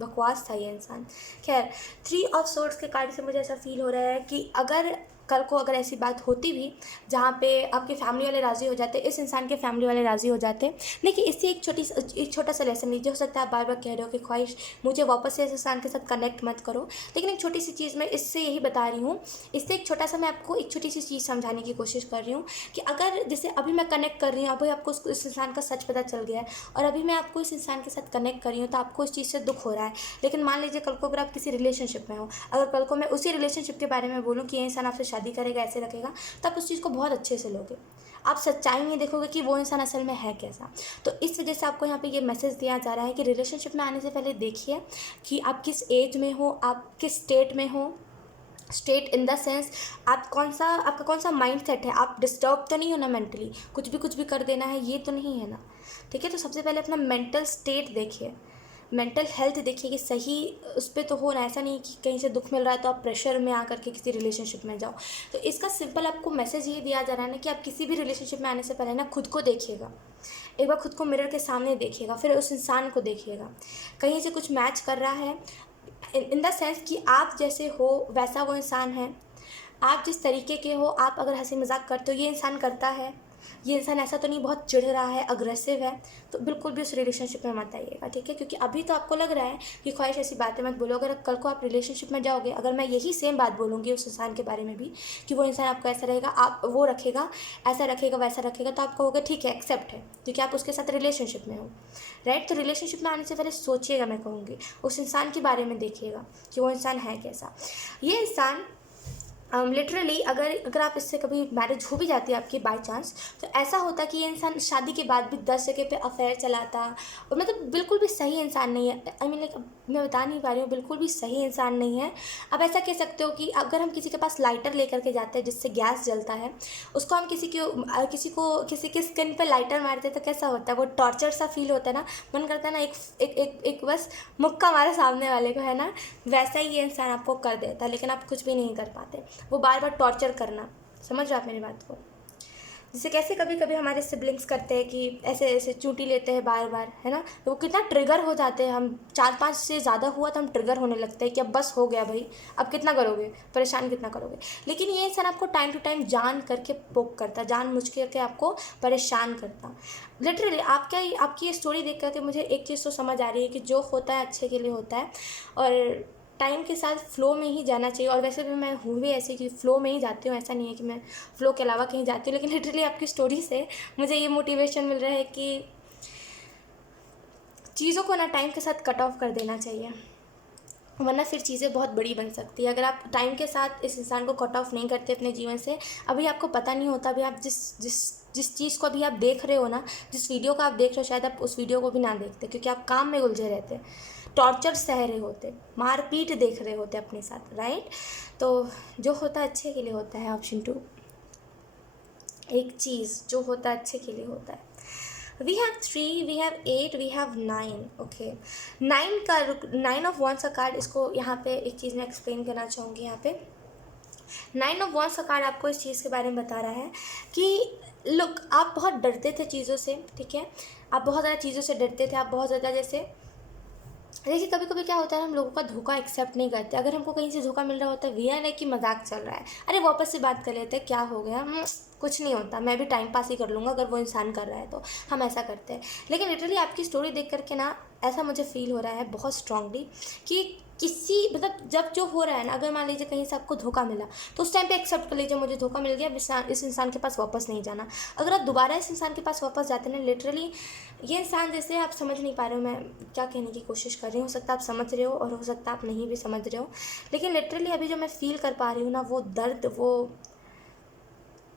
बकवास था ये इंसान। खैर 3 ऑफ सोर्ड्स के कार्ड से मुझे ऐसा फील हो रहा है कि कल को अगर ऐसी बात होती भी जहाँ पे आपके फैमिली वाले राज़ी हो जाते, इस इंसान के फैमिली वाले राज़ी हो जाते, देखिए इससे एक छोटा सा लेसन लीजिए। हो सकता है आप बार बार कह रहे हो कि ख्वाहिश मुझे वापस से इस इंसान के साथ कनेक्ट मत करो, लेकिन एक छोटी सी चीज़ मैं इससे यही बता रही हूँ, इससे एक छोटा सा मैं आपको एक छोटी सी चीज़ समझाने की कोशिश कर रही हूँ कि अगर जैसे अभी मैं कनेक्ट कर रही हूँ, अभी आपको इस इंसान का सच पता चल गया है और अभी मैं आपको इस इंसान के साथ कनेक्ट कर रही हूँ, तो आपको इस चीज़ से दुख हो रहा है। लेकिन मान लीजिए कल को अगर आप किसी रिलेशनशिप में हो, अगर कल को मैं उसी रिलेशनशिप के बारे में बोलूँ कि ये इंसान आपसे शादी करेगा, ऐसे रखेगा, तो आप उस चीज़ को बहुत अच्छे से लोगे, आप सच्चाई नहीं देखोगे कि वो इंसान असल में है कैसा। तो इस वजह से आपको यहाँ पे ये मैसेज दिया जा रहा है कि रिलेशनशिप में आने से पहले देखिए कि आप किस एज में हो, आप किस स्टेट में हो। स्टेट इन द सेंस आपका कौन सा माइंड सेट है, आप डिस्टर्ब तो नहीं हो ना मेंटली, कुछ भी कर देना है ये तो नहीं है ना, ठीक है। तो सबसे पहले अपना मेंटल स्टेट देखिए, मेंटल हेल्थ देखिए कि सही उस पर तो हो ना, ऐसा नहीं कि कहीं से दुख मिल रहा है तो आप प्रेशर में आकर के किसी रिलेशनशिप में जाओ। तो इसका सिंपल आपको मैसेज ये दिया जा रहा है ना कि आप किसी भी रिलेशनशिप में आने से पहले ना खुद को देखिएगा, एक बार खुद को मिरर के सामने देखिएगा, फिर उस इंसान को देखिएगा कहीं से कुछ मैच कर रहा है, इन द सेंस कि आप जैसे हो वैसा वो इंसान है, आप जिस तरीके के हो, आप अगर हंसी मजाक करते हो ये इंसान करता है, ये इंसान ऐसा तो नहीं बहुत चिढ़ रहा है, अग्रेसिव है, तो बिल्कुल भी उस रिलेशनशिप में मत आइएगा, ठीक है। क्योंकि अभी तो आपको लग रहा है कि ख्वाहिश ऐसी बातें मत बोलो, अगर कल को आप रिलेशनशिप में जाओगे, अगर मैं यही सेम बात बोलूँगी उस इंसान के बारे में भी कि वो इंसान आपको ऐसा रहेगा, आप वो रखेगा, ऐसा रखेगा, वैसा रखेगा, तो आप कहोगे ठीक है एक्सेप्ट है, क्योंकि आप उसके साथ रिलेशनशिप में हो, राइट। तो रिलेशनशिप में आने से पहले सोचिएगा, मैं कहूँगी उस इंसान के बारे में देखिएगा कि वो इंसान है कैसा। ये इंसान लिटरली अगर आप इससे कभी मैरिज हो भी जाती है आपकी बाय चांस, तो ऐसा होता कि ये इंसान शादी के बाद भी 10 जगह पे अफेयर चलाता, और मतलब बिल्कुल भी सही इंसान नहीं है। आई मीन लाइक मैं बता नहीं पा रही हूँ, बिल्कुल भी सही इंसान नहीं है। अब ऐसा कह सकते हो कि अगर हम किसी के पास लाइटर लेकर के जाते हैं जिससे गैस जलता है, उसको हम किसी के स्किन पे लाइटर मारते हैं तो कैसा होता है, वो टॉर्चर सा फील होता है ना, मन करता है ना एक बस मुक्का हमारे सामने वाले को, है ना। वैसा ही ये इंसान आपको कर देता है, लेकिन आप कुछ भी नहीं कर पाते, वो बार बार टॉर्चर करना, समझ रहे आप मेरी बात को। जैसे कैसे कभी कभी हमारे सिबलिंग्स करते हैं कि ऐसे ऐसे चूंटी लेते हैं बार बार, है ना, तो वो कितना ट्रिगर हो जाते हैं, हम 4-5 से ज़्यादा हुआ तो हम ट्रिगर होने लगते हैं कि अब बस हो गया भाई, अब कितना करोगे, परेशान कितना करोगे। लेकिन ये इंसान आपको टाइम टू टाइम जान करके पोक करता, जान मुझ करके आपको परेशान करता। लिटरली आपकी ये स्टोरी देख करके मुझे एक चीज़ तो समझ आ रही है कि जो होता है अच्छे के लिए होता है, और टाइम के साथ फ़्लो में ही जाना चाहिए। और वैसे भी मैं हूँ भी ऐसे कि फ़्लो में ही जाती हूँ, ऐसा नहीं है कि मैं फ़्लो के अलावा कहीं जाती हूँ। लेकिन लिटरली आपकी स्टोरी से मुझे ये मोटिवेशन मिल रहा है कि चीज़ों को ना टाइम के साथ कट ऑफ कर देना चाहिए, वरना फिर चीज़ें बहुत बड़ी बन सकती है। अगर आप टाइम के साथ इस इंसान को कट ऑफ नहीं करते अपने जीवन से, अभी आपको पता नहीं होता, अभी आप जिस चीज़ को अभी आप देख रहे हो ना, जिस वीडियो को आप देख रहे हो, शायद आप उस वीडियो को भी ना देखते, क्योंकि आप काम में उलझे रहते, टॉर्चर सह रहे होते, मारपीट देख रहे होते अपने साथ, राइट। तो जो होता है अच्छे के लिए होता है, ऑप्शन 2, एक चीज़ जो होता है अच्छे के लिए होता है। We have 3, we have 8, we have 9, okay. 9 of wands का कार्ड, इसको यहाँ पे एक चीज़ मैं एक्सप्लेन करना चाहूँगी। यहाँ पे 9 ऑफ वंस का कार्ड आपको इस चीज़ के बारे में बता रहा है कि लुक, आप बहुत डरते थे चीज़ों से, ठीक है, आप बहुत ज़्यादा चीज़ों से डरते थे, आप बहुत ज़्यादा जैसे देखिए कभी कभी क्या होता है, हम लोगों का धोखा एक्सेप्ट नहीं करते। अगर हमको कहीं से धोखा मिल रहा होता है, वी आर लाइक कि मजाक चल रहा है, अरे वापस से बात कर लेते हैं, क्या हो गया, कुछ नहीं होता, मैं भी टाइम पास ही कर लूँगा, अगर वो इंसान कर रहा है तो हम ऐसा करते हैं। लेकिन लिटरली आपकी स्टोरी देख करके ना ऐसा मुझे फील हो रहा है बहुत स्ट्रांगली कि किसी मतलब जब जो हो रहा है ना, अगर मान लीजिए कहीं से आपको धोखा मिला तो उस टाइम पे एक्सेप्ट कर लीजिए, मुझे धोखा मिल गया, इस इंसान के पास वापस नहीं जाना। अगर आप दोबारा इस इंसान के पास वापस जाते हैं ना, लिटरली ये इंसान जैसे आप समझ नहीं पा रहे हो मैं क्या कहने की कोशिश कर रही हूँ, हो सकता है आप समझ रहे हो और हो सकता है आप नहीं भी समझ रहे हो, लेकिन लिटरली अभी जो मैं फील कर पा रही हूँ ना, वो दर्द, वो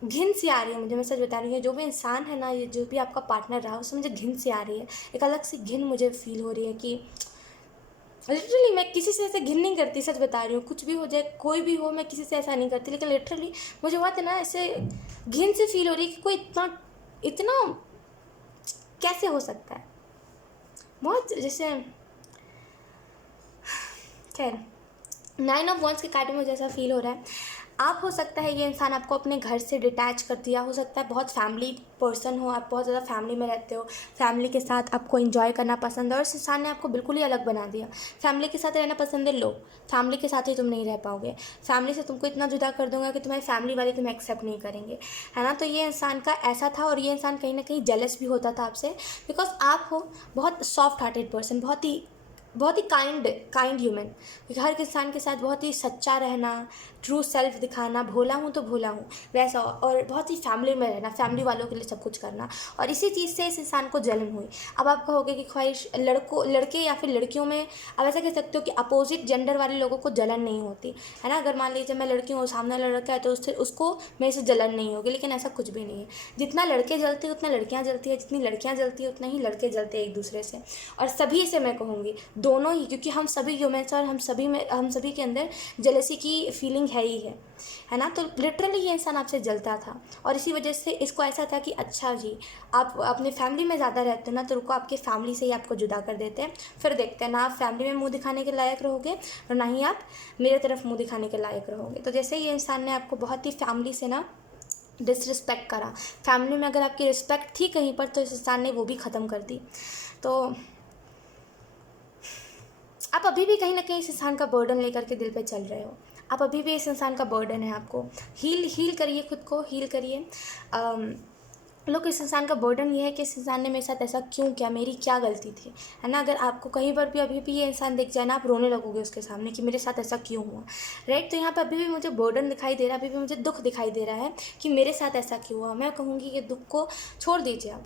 घिन सी आ रही है मुझे, मैं सच बता रही हूँ। जो भी इंसान है ना, ये जो भी आपका पार्टनर रहा, उससे मुझे घिन सी आ रही है, एक अलग सी घिन मुझे फील हो रही है कि लिटरली मैं किसी से ऐसे घिन नहीं करती, सच बता रही हूँ, कुछ भी हो जाए, कोई भी हो, मैं किसी से ऐसा नहीं करती, लेकिन लिटरली मुझे बहुत है ना ऐसे घिन से फील हो रही है कि कोई इतना कैसे हो सकता है, बहुत जैसे। खैर, 9 ऑफ वंस के कार्ड में मुझे ऐसा फील हो रहा है, आप हो सकता है ये इंसान आपको अपने घर से डिटैच कर दिया, हो सकता है बहुत फैमिली पर्सन हो, आप बहुत ज़्यादा फैमिली में रहते हो, फैमिली के साथ आपको एंजॉय करना पसंद है, और इस इंसान ने आपको बिल्कुल ही अलग बना दिया। फैमिली के साथ रहना पसंद है, लो फैमिली के साथ ही तुम नहीं रह पाओगे, फैमिली से तुमको इतना जुदा कर दूंगा कि तुम्हारी फैमिली वाले तुम्हें एक्सेप्ट नहीं करेंगे, है ना। तो ये इंसान का ऐसा था, और ये इंसान कहीं ना कहीं जेलस भी होता था आपसे, बिकॉज आप हो बहुत सॉफ्ट हार्टेड पर्सन, बहुत ही काइंड ह्यूमन, हर इंसान के साथ बहुत ही सच्चा रहना, ट्रू सेल्फ दिखाना, भोला हूँ तो भोला हूँ वैसा, और बहुत ही फैमिली में रहना, फैमिली वालों के लिए सब कुछ करना, और इसी चीज़ से इस इंसान को जलन हुई। अब आप कहोगे कि ख्वाहिश लड़के या फिर लड़कियों में, अब ऐसा कह सकते हो कि अपोजिट जेंडर वाले लोगों को जलन नहीं होती, है ना। अगर मान लीजिए मैं लड़की हूँ, सामने लड़का है, तो उसको मेरे से जलन नहीं होगी, लेकिन ऐसा कुछ भी नहीं है। जितना लड़के जलते हैं उतना लड़कियाँ जलती है, जितनी लड़कियाँ जलती है उतना ही लड़के जलते हैं एक दूसरे से, और सभी से मैं कहूँगी दोनों ही, क्योंकि हम सभी ह्यूमन्स और हम सभी के अंदर जेलसी की फीलिंग है ही है ना। तो लिटरली ये इंसान आपसे जलता था और इसी वजह से इसको ऐसा था कि अच्छा जी आप अपने फैमिली में ज़्यादा रहते हो ना, तो रुको आपके फैमिली से ही आपको जुदा कर देते हैं, फिर देखते हैं ना आप फैमिली में मुंह दिखाने के लायक रहोगे और ना ही आप मेरे तरफ मुंह दिखाने के लायक रहोगे। तो जैसे ये इंसान ने आपको बहुत ही फैमिली से ना डिसरिस्पेक्ट करा, फैमिली में अगर आपकी रिस्पेक्ट थी कहीं पर तो इस इंसान ने वो भी ख़त्म कर दी। तो आप अभी भी कहीं ना कहीं इस इंसान का बर्डन लेकर के दिल पे चल रहे हो, आप अभी भी इस इंसान का बर्डन है आपको। हील करिए, खुद को हील करिए। लोग इस इंसान का बर्डन ये है कि इस इंसान ने मेरे साथ ऐसा क्यों किया, मेरी क्या गलती थी, है ना। अगर आपको कहीं पर भी अभी भी ये इंसान दिख जाए ना, आप रोने लगोगे उसके सामने कि मेरे साथ ऐसा क्यों हुआ, राइट। तो यहाँ पर अभी भी मुझे बर्डन दिखाई दे रहा है, अभी भी मुझे दुख दिखाई दे रहा है कि मेरे साथ ऐसा क्यों हुआ। मैं कहूँगी कि दुख को छोड़ दीजिए आप,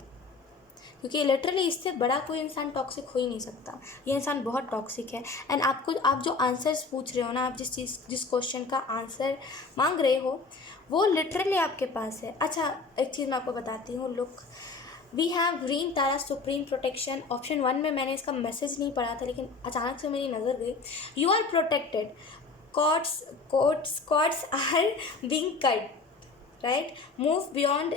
क्योंकि लिटरली इससे बड़ा कोई इंसान टॉक्सिक हो ही नहीं सकता। ये इंसान बहुत टॉक्सिक है। एंड आप जो आंसर्स पूछ रहे हो ना, आप जिस क्वेश्चन का आंसर मांग रहे हो वो लिटरली आपके पास है। अच्छा एक चीज़ मैं आपको बताती हूँ, look we have green Tara supreme protection. Option 1 में मैंने इसका मैसेज नहीं पढ़ा था, लेकिन अचानक से मेरी नज़र गई। You are protected, cords are being cut, right, move beyond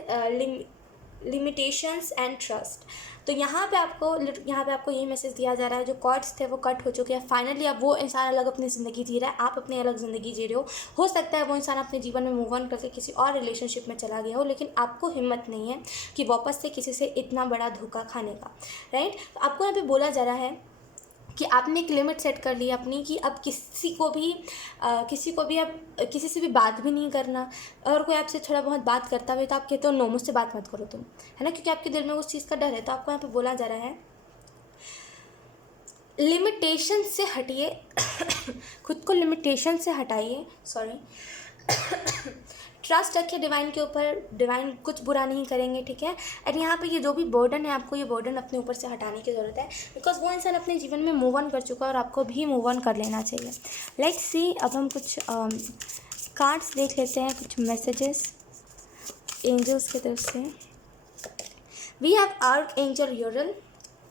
limitations and trust. तो यहाँ पे आपको यही मैसेज दिया जा रहा है, जो कॉर्ड्स थे वो कट हो चुके हैं। फाइनली अब वो इंसान अलग अपनी ज़िंदगी जी रहा है, आप अपनी अलग ज़िंदगी जी रहे हो सकता है वो इंसान अपने जीवन में मूव ऑन करके किसी और रिलेशनशिप में चला गया हो, लेकिन आपको हिम्मत नहीं है कि वापस से किसी से इतना बड़ा धोखा खाने का, राइट। तो आपको यहाँ पे बोला जा रहा है कि आपने एक लिमिट सेट कर ली अपनी, कि अब किसी को भी अब किसी से भी बात भी नहीं करना। अगर कोई आपसे थोड़ा बहुत बात करता है तो आप कहते हो नो, मुझसे बात मत करो तुम, है ना, क्योंकि आपके दिल में उस चीज़ का डर है। तो आपको यहाँ पे बोला जा रहा है लिमिटेशन से हटिए खुद को लिमिटेशन से हटाइए, सॉरी ट्रस्ट रखिए डिवाइन के ऊपर, डिवाइन कुछ बुरा नहीं करेंगे, ठीक है। एंड यहाँ पे ये जो भी बर्डन है, आपको ये बर्डन अपने ऊपर से हटाने की ज़रूरत है, बिकॉज वो इंसान अपने जीवन में मूव ऑन कर चुका है और आपको भी मूव ऑन कर लेना चाहिए। लेट्स सी, अब हम कुछ कार्ड्स देख लेते हैं, कुछ मैसेजेस एंजल्स की तरफ से। We have archangel Uriel.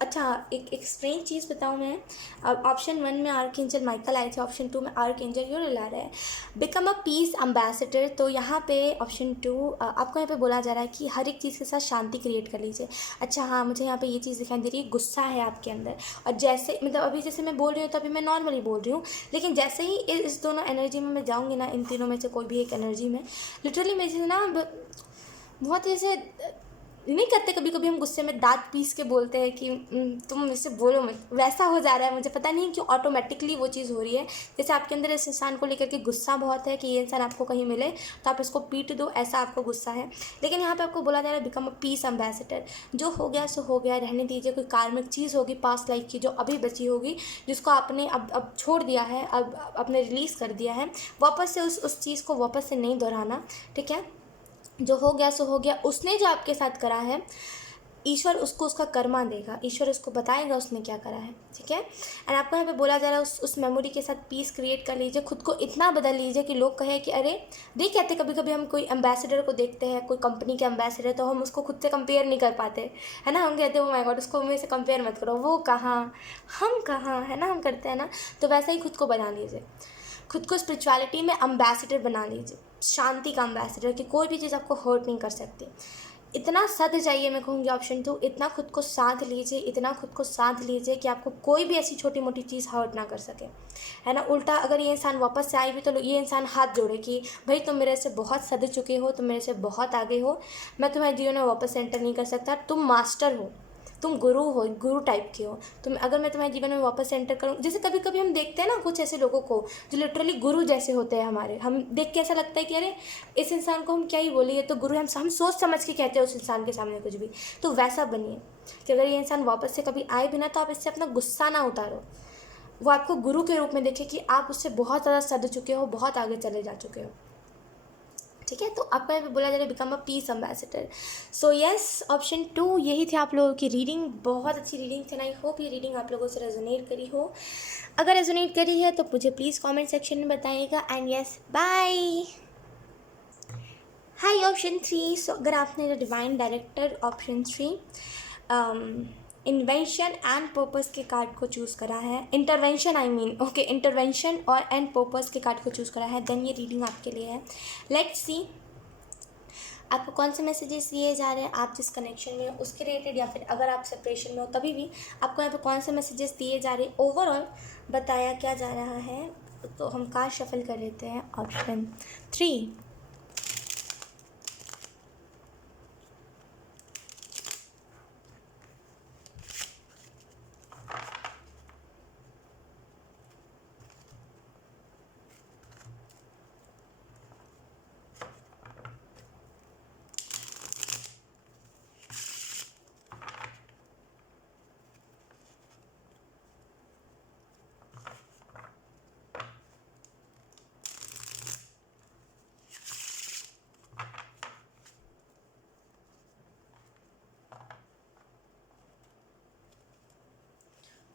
अच्छा एक स्ट्रेंज चीज़ बताऊँ मैं, अब ऑप्शन 1 में आर्क एंजल माइकल आए थे, ऑप्शन 2 में आर्क एंजल यूरल आ रहा है। Become a piece ambassador. तो यहाँ पे ऑप्शन 2 आपको यहाँ पे बोला जा रहा है कि हर एक चीज़ के साथ शांति क्रिएट कर लीजिए। अच्छा हाँ, मुझे यहाँ पे ये चीज़ दिखाई दे रही है, गुस्सा है आपके अंदर, और जैसे मतलब अभी जैसे मैं बोल रही हूँ तो अभी मैं नॉर्मली बोल रही हूँ, लेकिन जैसे ही इस दोनों एनर्जी में मैं जाऊँगी ना, इन तीनों में से कोई भी एक एनर्जी में, लिटरली मेरे ना बहुत ऐसे नहीं करते, कभी कभी हम गुस्से में दांत पीस के बोलते हैं कि तुम मुझसे बोलो मत, वैसा हो जा रहा है। मुझे पता नहीं क्यों ऑटोमेटिकली वो चीज़ हो रही है, जैसे आपके अंदर इस इंसान को लेकर के गुस्सा बहुत है कि ये इंसान आपको कहीं मिले तो आप इसको पीट दो, ऐसा आपको गुस्सा है। लेकिन यहाँ पे आपको बोला जा रहा है बिकम अ पीस एम्बेसडर। जो हो गया सो हो गया, रहने दीजिए। कोई कार्मिक चीज़ होगी पास्ट लाइफ की जो अभी बची होगी, जिसको आपने अब छोड़ दिया है, अब आपने रिलीज़ कर दिया है, वापस से उस चीज़ को वापस से नहीं दोहराना, ठीक है। जो हो गया सो हो गया। उसने जो आपके साथ करा है, ईश्वर उसको उसका कर्मा देगा, ईश्वर उसको बताएगा उसने क्या करा है, ठीक है। एंड आपको यहाँ पे बोला जा रहा है उस मेमोरी के साथ पीस क्रिएट कर लीजिए, खुद को इतना बदल लीजिए कि लोग कहे कि अरे देख, कहते कभी कभी हम कोई एम्बेसडर को देखते हैं, कोई कंपनी के एम्बेसडर, तो हम उसको खुद से कंपेयर नहीं कर पाते, है ना। हम कहते हैं ओ माय गॉड उसको मेरे से कंपेयर मत करो, वो कहाँ हम कहाँ, है ना, हम करते हैं ना। तो वैसा ही खुद को बना लीजिए, खुद को स्पिरिचुअलिटी में एम्बेसडर बना लीजिए, शांति का एम्बेसडर, कि कोई भी चीज़ आपको हर्ट नहीं कर सकती। इतना सद चाहिए, मैं कहूँगी ऑप्शन 2, इतना खुद को साध लीजिए, इतना खुद को साध लीजिए कि आपको कोई भी ऐसी छोटी मोटी चीज़ हर्ट ना कर सके, है ना। उल्टा अगर ये इंसान वापस से आए भी तो ये इंसान हाथ जोड़े कि भाई तुम मेरे से बहुत सद चुके हो, तुम मेरे से बहुत आगे हो, मैं तुम्हारे जीवन में वापस से एंटर नहीं कर सकता, तुम मास्टर हो, तुम गुरु हो, गुरु टाइप के हो तुम। अगर मैं तुम्हारे जीवन में वापस एंटर करूँ, जैसे कभी कभी हम देखते हैं ना कुछ ऐसे लोगों को जो लिटरली गुरु जैसे होते हैं हमारे, हम देख के ऐसा लगता है कि अरे इस इंसान को हम क्या ही बोले, ये तो गुरु है, हम सोच समझ के कहते हैं उस इंसान के सामने कुछ भी। तो वैसा बनिए कि अगर ये इंसान वापस से कभी आए भी ना, तो आप इससे अपना गुस्सा ना उतारो, वो आपको गुरु के रूप में देखे कि आप उससे बहुत ज़्यादा सद चुके हो, बहुत आगे चले जा चुके हो, ठीक है। तो आपको यहाँ पे बोला जा रहा है become a piece ambassador. So yes, option 2 यही थे आप लोगों की रीडिंग। बहुत अच्छी रीडिंग थी, आई होप ये रीडिंग आप लोगों से रेजोनेट करी हो। अगर रेजोनेट करी है तो मुझे प्लीज़ कमेंट सेक्शन में बताइएगा। And yes, bye. Hi option 3। So अगर आपने divine director option 3 invention and purpose के कार्ड को चूज़ करा है, intervention I mean okay, intervention और एंड पर्पस के कार्ड को चूज़ करा है, देन ये रीडिंग आपके लिए है। लेट्स सी आपको कौन से मैसेजेस दिए जा रहे हैं, आप जिस कनेक्शन में हो उसके रिलेटेड, या फिर अगर आप सेपरेशन में हो तभी भी आपको यहाँ पे कौन से मैसेजेस दिए जा रहे हैं, ओवरऑल बताया क्या जा रहा है। तो हम कार्ड शफल कर लेते हैं। Option 3,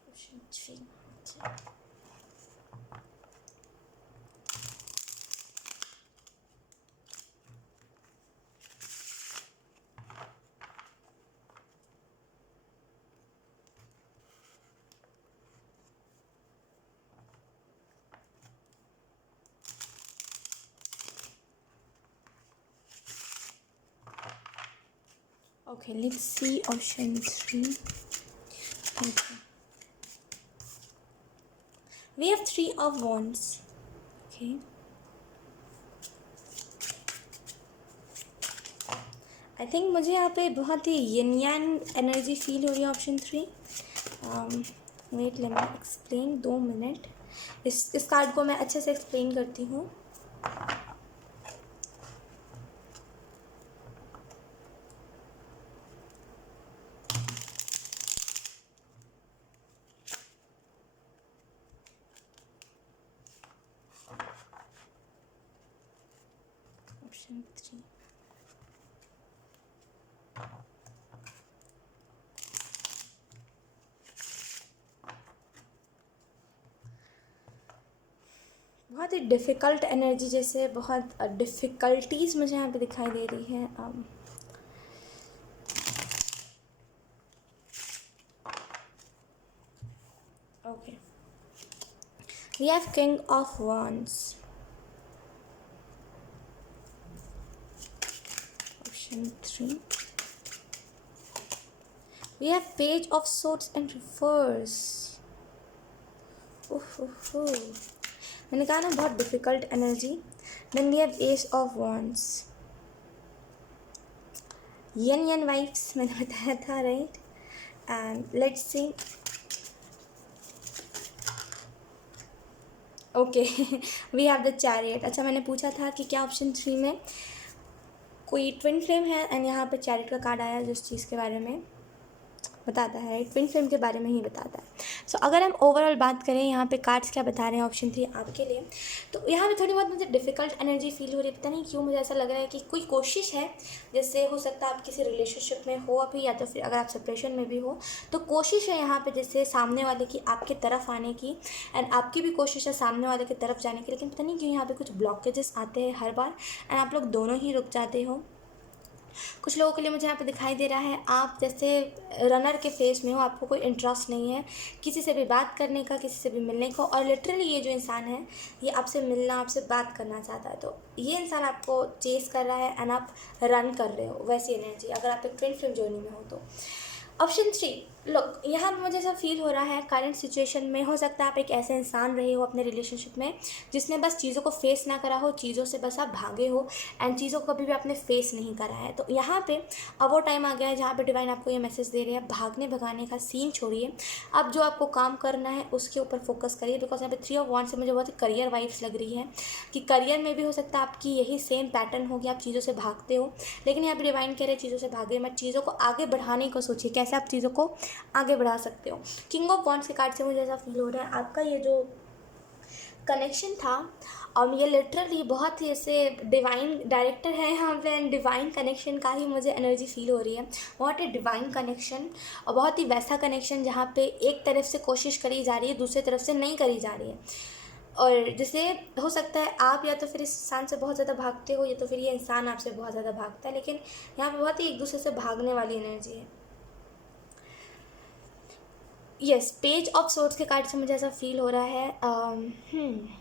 option 3। Okay, let's see option 3. Okay. We have 3 of wands. Okay. I think मुझे यहाँ पे बहुत ही यिन यान एनर्जी फील हो रही है। Option 3, wait let me explain, 2 minute. इस कार्ड को मैं अच्छे से एक्सप्लेन करती हूँ। ऑप्शन 3, बहुत ही डिफ़िकल्ट एनर्जी, जैसे बहुत डिफ़िकल्टीज़ मुझे यहाँ पे दिखाई दे रही है। Okay, we have king of wands. Option 3, we have page of swords and reverse. मैंने कहा ना बहुत difficult energy. Then we have ace of wands. यन यन वाइब्स मैंने बताया था, right. And let's see, okay, we have the chariot. अच्छा, मैंने पूछा था कि क्या ऑप्शन 3 में कोई ट्विन फ्लेम है, एंड यहाँ पे चैरियट का कार्ड आया जिस चीज़ के बारे में बताता है, ट्विन फ्लेम के बारे में ही बताता है। सो अगर हम ओवरऑल बात करें यहाँ पे कार्ड्स क्या बता रहे हैं ऑप्शन 3 आपके लिए, तो यहाँ पे थोड़ी बहुत मुझे डिफ़िकल्ट एनर्जी फील हो रही है। पता नहीं क्यों मुझे ऐसा लग रहा है कि कोई कोशिश है, जैसे हो सकता है आप किसी रिलेशनशिप में हो अभी, या तो फिर अगर आप सेपरेशन में भी हो तो कोशिश है यहाँ पे जैसे सामने वाले की आपके तरफ आने की, एंड आपकी भी कोशिश है सामने वाले की तरफ जाने की, लेकिन पता नहीं क्यों यहाँ पे कुछ ब्लॉकेजेस आते हैं हर बार, एंड आप लोग दोनों ही रुक जाते हो। कुछ लोगों के लिए मुझे यहाँ पे दिखाई दे रहा है आप जैसे रनर के फेस में हो, आपको कोई इंटरेस्ट नहीं है किसी से भी बात करने का, किसी से भी मिलने का, और लिटरली ये जो इंसान है ये आपसे मिलना, आपसे बात करना चाहता है। तो ये इंसान आपको चेस कर रहा है एंड आप रन कर रहे हो, वैसी एनर्जी अगर आप एक ट्विन फ्लेम जर्नी में हो तो। ऑप्शन 3, लुक यहाँ पे मुझे ऐसा फील हो रहा है करंट सिचुएशन में हो सकता है आप एक ऐसे इंसान रहे हो अपने रिलेशनशिप में जिसने बस चीज़ों को फेस ना करा हो, चीज़ों से बस आप भागे हो, एंड चीज़ों को कभी भी आपने फेस नहीं करा है। तो यहाँ पे अब वो टाइम आ गया है जहाँ पे डिवाइन आपको ये मैसेज दे रहे हैं, भागने भगाने का सीन छोड़िए, अब जो आपको काम करना है उसके ऊपर फोकस करिए। बिकॉज यहाँ पे 3 of wands से मुझे बहुत ही करियर वाइब्स लग रही है कि करियर में भी हो सकता है आपकी यही सेम पैटर्न हो गया, आप चीज़ों से भागते हो, लेकिन यहाँ पे डिवाइन कह रहे हैं चीज़ों से भागे मत, चीज़ों को आगे बढ़ाने को सोचिए, कैसे आप चीज़ों को आगे बढ़ा सकते हो। किंग ऑफ वॉन्ड्स के कार्ड से मुझे ऐसा फील हो रहा है आपका ये जो कनेक्शन था, और ये लिटरली बहुत ही ऐसे डिवाइन डायरेक्टर है यहाँ पे, एंड डिवाइन कनेक्शन का ही मुझे एनर्जी फील हो रही है। बहुत ही डिवाइन कनेक्शन, और बहुत ही वैसा कनेक्शन जहाँ पे एक तरफ से कोशिश करी जा रही है, दूसरी तरफ से नहीं करी जा रही है, और जैसे हो सकता है आप या तो फिर इस इंसान से बहुत ज़्यादा भागते हो, या तो फिर ये इंसान आपसे बहुत ज़्यादा भागता है, लेकिन यहाँ पे बहुत ही एक दूसरे से भागने वाली एनर्जी है। यस, पेज ऑफ सोर्स के कार्ड से मुझे ऐसा फील हो रहा है।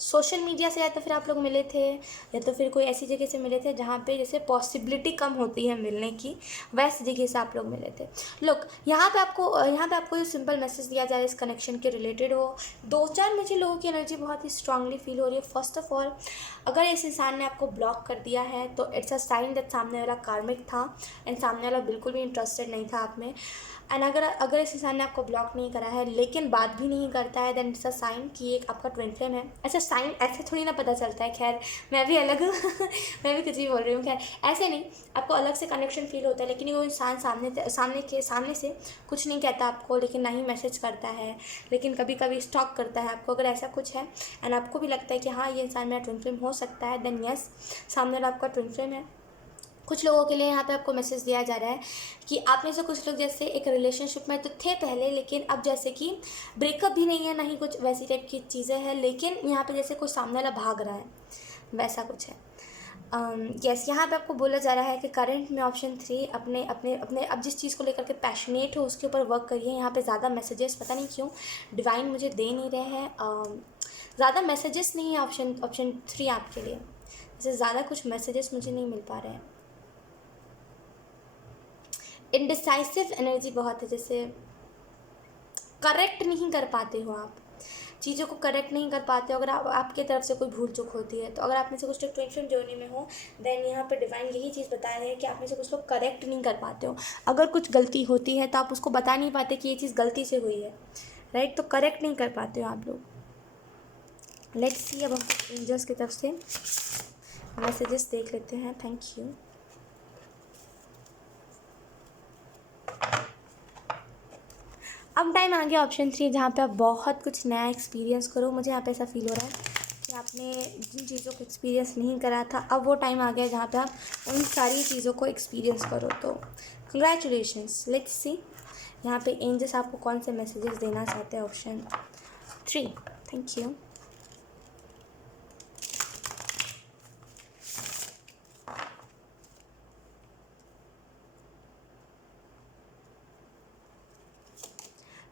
सोशल मीडिया से या तो फिर आप लोग मिले थे, या तो फिर कोई ऐसी जगह से मिले थे जहाँ पे जैसे पॉसिबिलिटी कम होती है मिलने की, वैसी जगह से आप लोग मिले थे। लुक, यहाँ पे आपको जो सिंपल मैसेज दिया जाए इस कनेक्शन के रिलेटेड हो, 2-4 मुझे लोगों की एनर्जी बहुत ही स्ट्रांगली फील हो रही है। फर्स्ट ऑफ ऑल, अगर इस इंसान ने आपको ब्लॉक कर दिया है तो इट्स अ साइन दैट सामने वाला कार्मिक था एंड सामने वाला बिल्कुल भी इंटरेस्टेड नहीं था आप में। एंड अगर इस इंसान ने आपको ब्लॉक नहीं करा है लेकिन बात भी नहीं करता है, देन इट्स अ साइन कि एक आपका ट्विन फ्लेम है। ऐसा साइन ऐसे थोड़ी ना पता चलता है। खैर, मैं भी अलग मैं भी कुछ भी बोल रही हूँ। खैर, ऐसे नहीं, आपको अलग से कनेक्शन फील होता है, लेकिन वो इंसान सामने से कुछ नहीं कहता आपको, लेकिन ना ही मैसेज करता है, लेकिन कभी कभी स्टॉक करता है आपको। अगर ऐसा कुछ है एंड आपको भी लगता है कि हाँ, ये इंसान मेरा ट्विन फ्लेम हो सकता है, देन यस, सामने वाला आपका ट्विन फ्लेम है। कुछ लोगों के लिए यहाँ पे आपको मैसेज दिया जा रहा है कि आप में से कुछ लोग जैसे एक रिलेशनशिप में तो थे पहले, लेकिन अब जैसे कि ब्रेकअप भी नहीं है, ना ही कुछ वैसी टाइप की चीज़ें हैं, लेकिन यहाँ पे जैसे कुछ सामने वाला भाग रहा है, वैसा कुछ है। यस, यहाँ पे आपको बोला जा रहा है कि करंट में ऑप्शन 3 अपने अपने अपने अब जिस चीज़ को लेकर के पैशनेट हो उसके ऊपर वर्क करिए। यहाँ पे ज़्यादा मैसेजेस पता नहीं क्यों डिवाइन मुझे दे नहीं रहे हैं। ज़्यादा मैसेजेस नहीं है ऑप्शन 3 आपके लिए, जैसे ज़्यादा कुछ मैसेजेस मुझे नहीं मिल पा रहे हैं। इनडिसाइसिव एनर्जी बहुत है, जैसे करेक्ट नहीं कर पाते हो आप चीज़ों को, करेक्ट नहीं कर पाते हो। अगर आपके तरफ से कोई भूल चूक होती है तो अगर आप में से कुछ लोग ट्विन जर्नी में हो, देन यहाँ पे डिवाइन यही चीज़ बता रहे हैं कि आप में से कुछ लोग करेक्ट नहीं कर पाते हो। अगर कुछ गलती होती है तो आप उसको बता नहीं पाते कि ये चीज़ गलती से हुई है, राइट? तो करेक्ट नहीं कर पाते हो आप लोग। लेट्स सी, अब हम एंजल्स की तरफ से मैसेजेस देख लेते हैं। Thank you. अब टाइम आ गया ऑप्शन 3, जहाँ पे आप बहुत कुछ नया एक्सपीरियंस करो। मुझे यहाँ पे ऐसा फील हो रहा है कि आपने जिन चीज़ों को एक्सपीरियंस नहीं करा था, अब वो टाइम आ गया जहाँ पे आप उन सारी चीज़ों को एक्सपीरियंस करो। तो कंग्रेचुलेशंस। लेट्स सी यहाँ पे एंजल्स आपको कौन से मैसेजेस देना चाहते हैं। Option 3, thank you.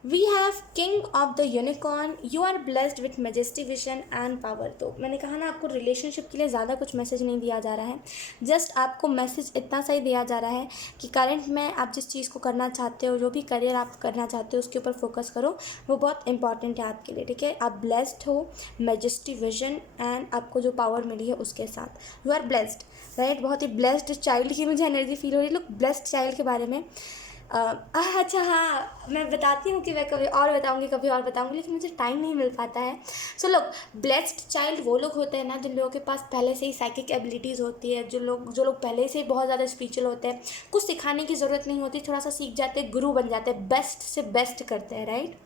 We have king of the unicorn, you are blessed with majesty vision and power. तो मैंने कहा ना, आपको रिलेशनशिप के लिए ज़्यादा कुछ मैसेज नहीं दिया जा रहा है, जस्ट आपको मैसेज इतना सा ही दिया जा रहा है कि करंट में आप जिस चीज़ को करना चाहते हो, जो भी करियर आप करना चाहते हो, उसके ऊपर फोकस करो, वो बहुत इंपॉर्टेंट है आपके लिए, ठीक है? आप ब्लेस्ड हो, मेजेस्टी विजन एंड आपको जो पावर मिली है उसके साथ, यू आर ब्लेस्ड, राइट? बहुत ही ब्लेस्ड चाइल्ड की मुझे एनर्जी फील हो रही है। लोग ब्लेस्ड चाइल्ड के बारे में अच्छा, हाँ, मैं बताती हूँ कि मैं कभी और बताऊँगी, लेकिन मुझे टाइम नहीं मिल पाता है। सो लोग, ब्लेस्ड चाइल्ड वो लोग होते हैं ना जिन लोगों के पास पहले से ही साइकिक एबिलिटीज़ होती है, जो लोग पहले से ही बहुत ज़्यादा स्पिरिचुअल होते हैं, कुछ सिखाने की ज़रूरत नहीं होती, थोड़ा सा सीख जाते हैं, गुरु बन जाते हैं, बेस्ट से बेस्ट करते हैं, राइट?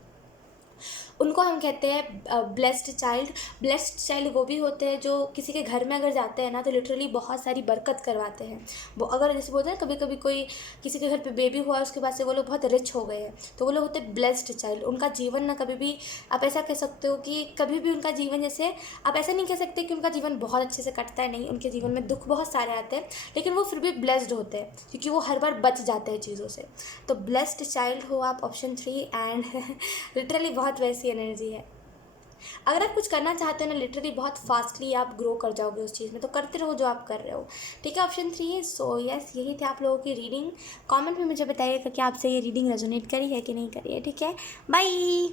उनको हम कहते हैं ब्लेस्ड चाइल्ड। ब्लेस्ड चाइल्ड वो भी होते हैं जो किसी के घर में अगर जाते हैं ना तो लिटरली बहुत सारी बरकत करवाते हैं। वो अगर जैसे बोलते हैं कभी कभी कोई किसी के घर पे बेबी हुआ, उसके बाद से वो लोग बहुत रिच हो गए हैं, तो वो लोग होते हैं ब्लेस्ड चाइल्ड। उनका जीवन ना कभी भी, आप ऐसा कह सकते हो कि कभी भी उनका जीवन, जैसे आप ऐसा नहीं कह सकते कि उनका जीवन बहुत अच्छे से कटता है, नहीं, उनके जीवन में दुख बहुत सारे आते हैं, लेकिन वो फिर भी ब्लेस्ड होते हैं क्योंकि वो हर बार बच जाते हैं चीज़ों से। तो ब्लेस्ड चाइल्ड हो आप, ऑप्शन 3, एंड लिटरली बहुत वैसी एनर्जी है। अगर आप कुछ करना चाहते हो ना, लिटरली बहुत फास्टली आप ग्रो कर जाओगे उस चीज़ में, तो करते रहो जो आप कर रहे हो, ठीक है? ऑप्शन 3 है। सो यस, यही थी आप लोगों की रीडिंग। कमेंट में मुझे बताइएगा कि आपसे ये रीडिंग रेजोनेट करी है कि नहीं करी है, ठीक है? बाय।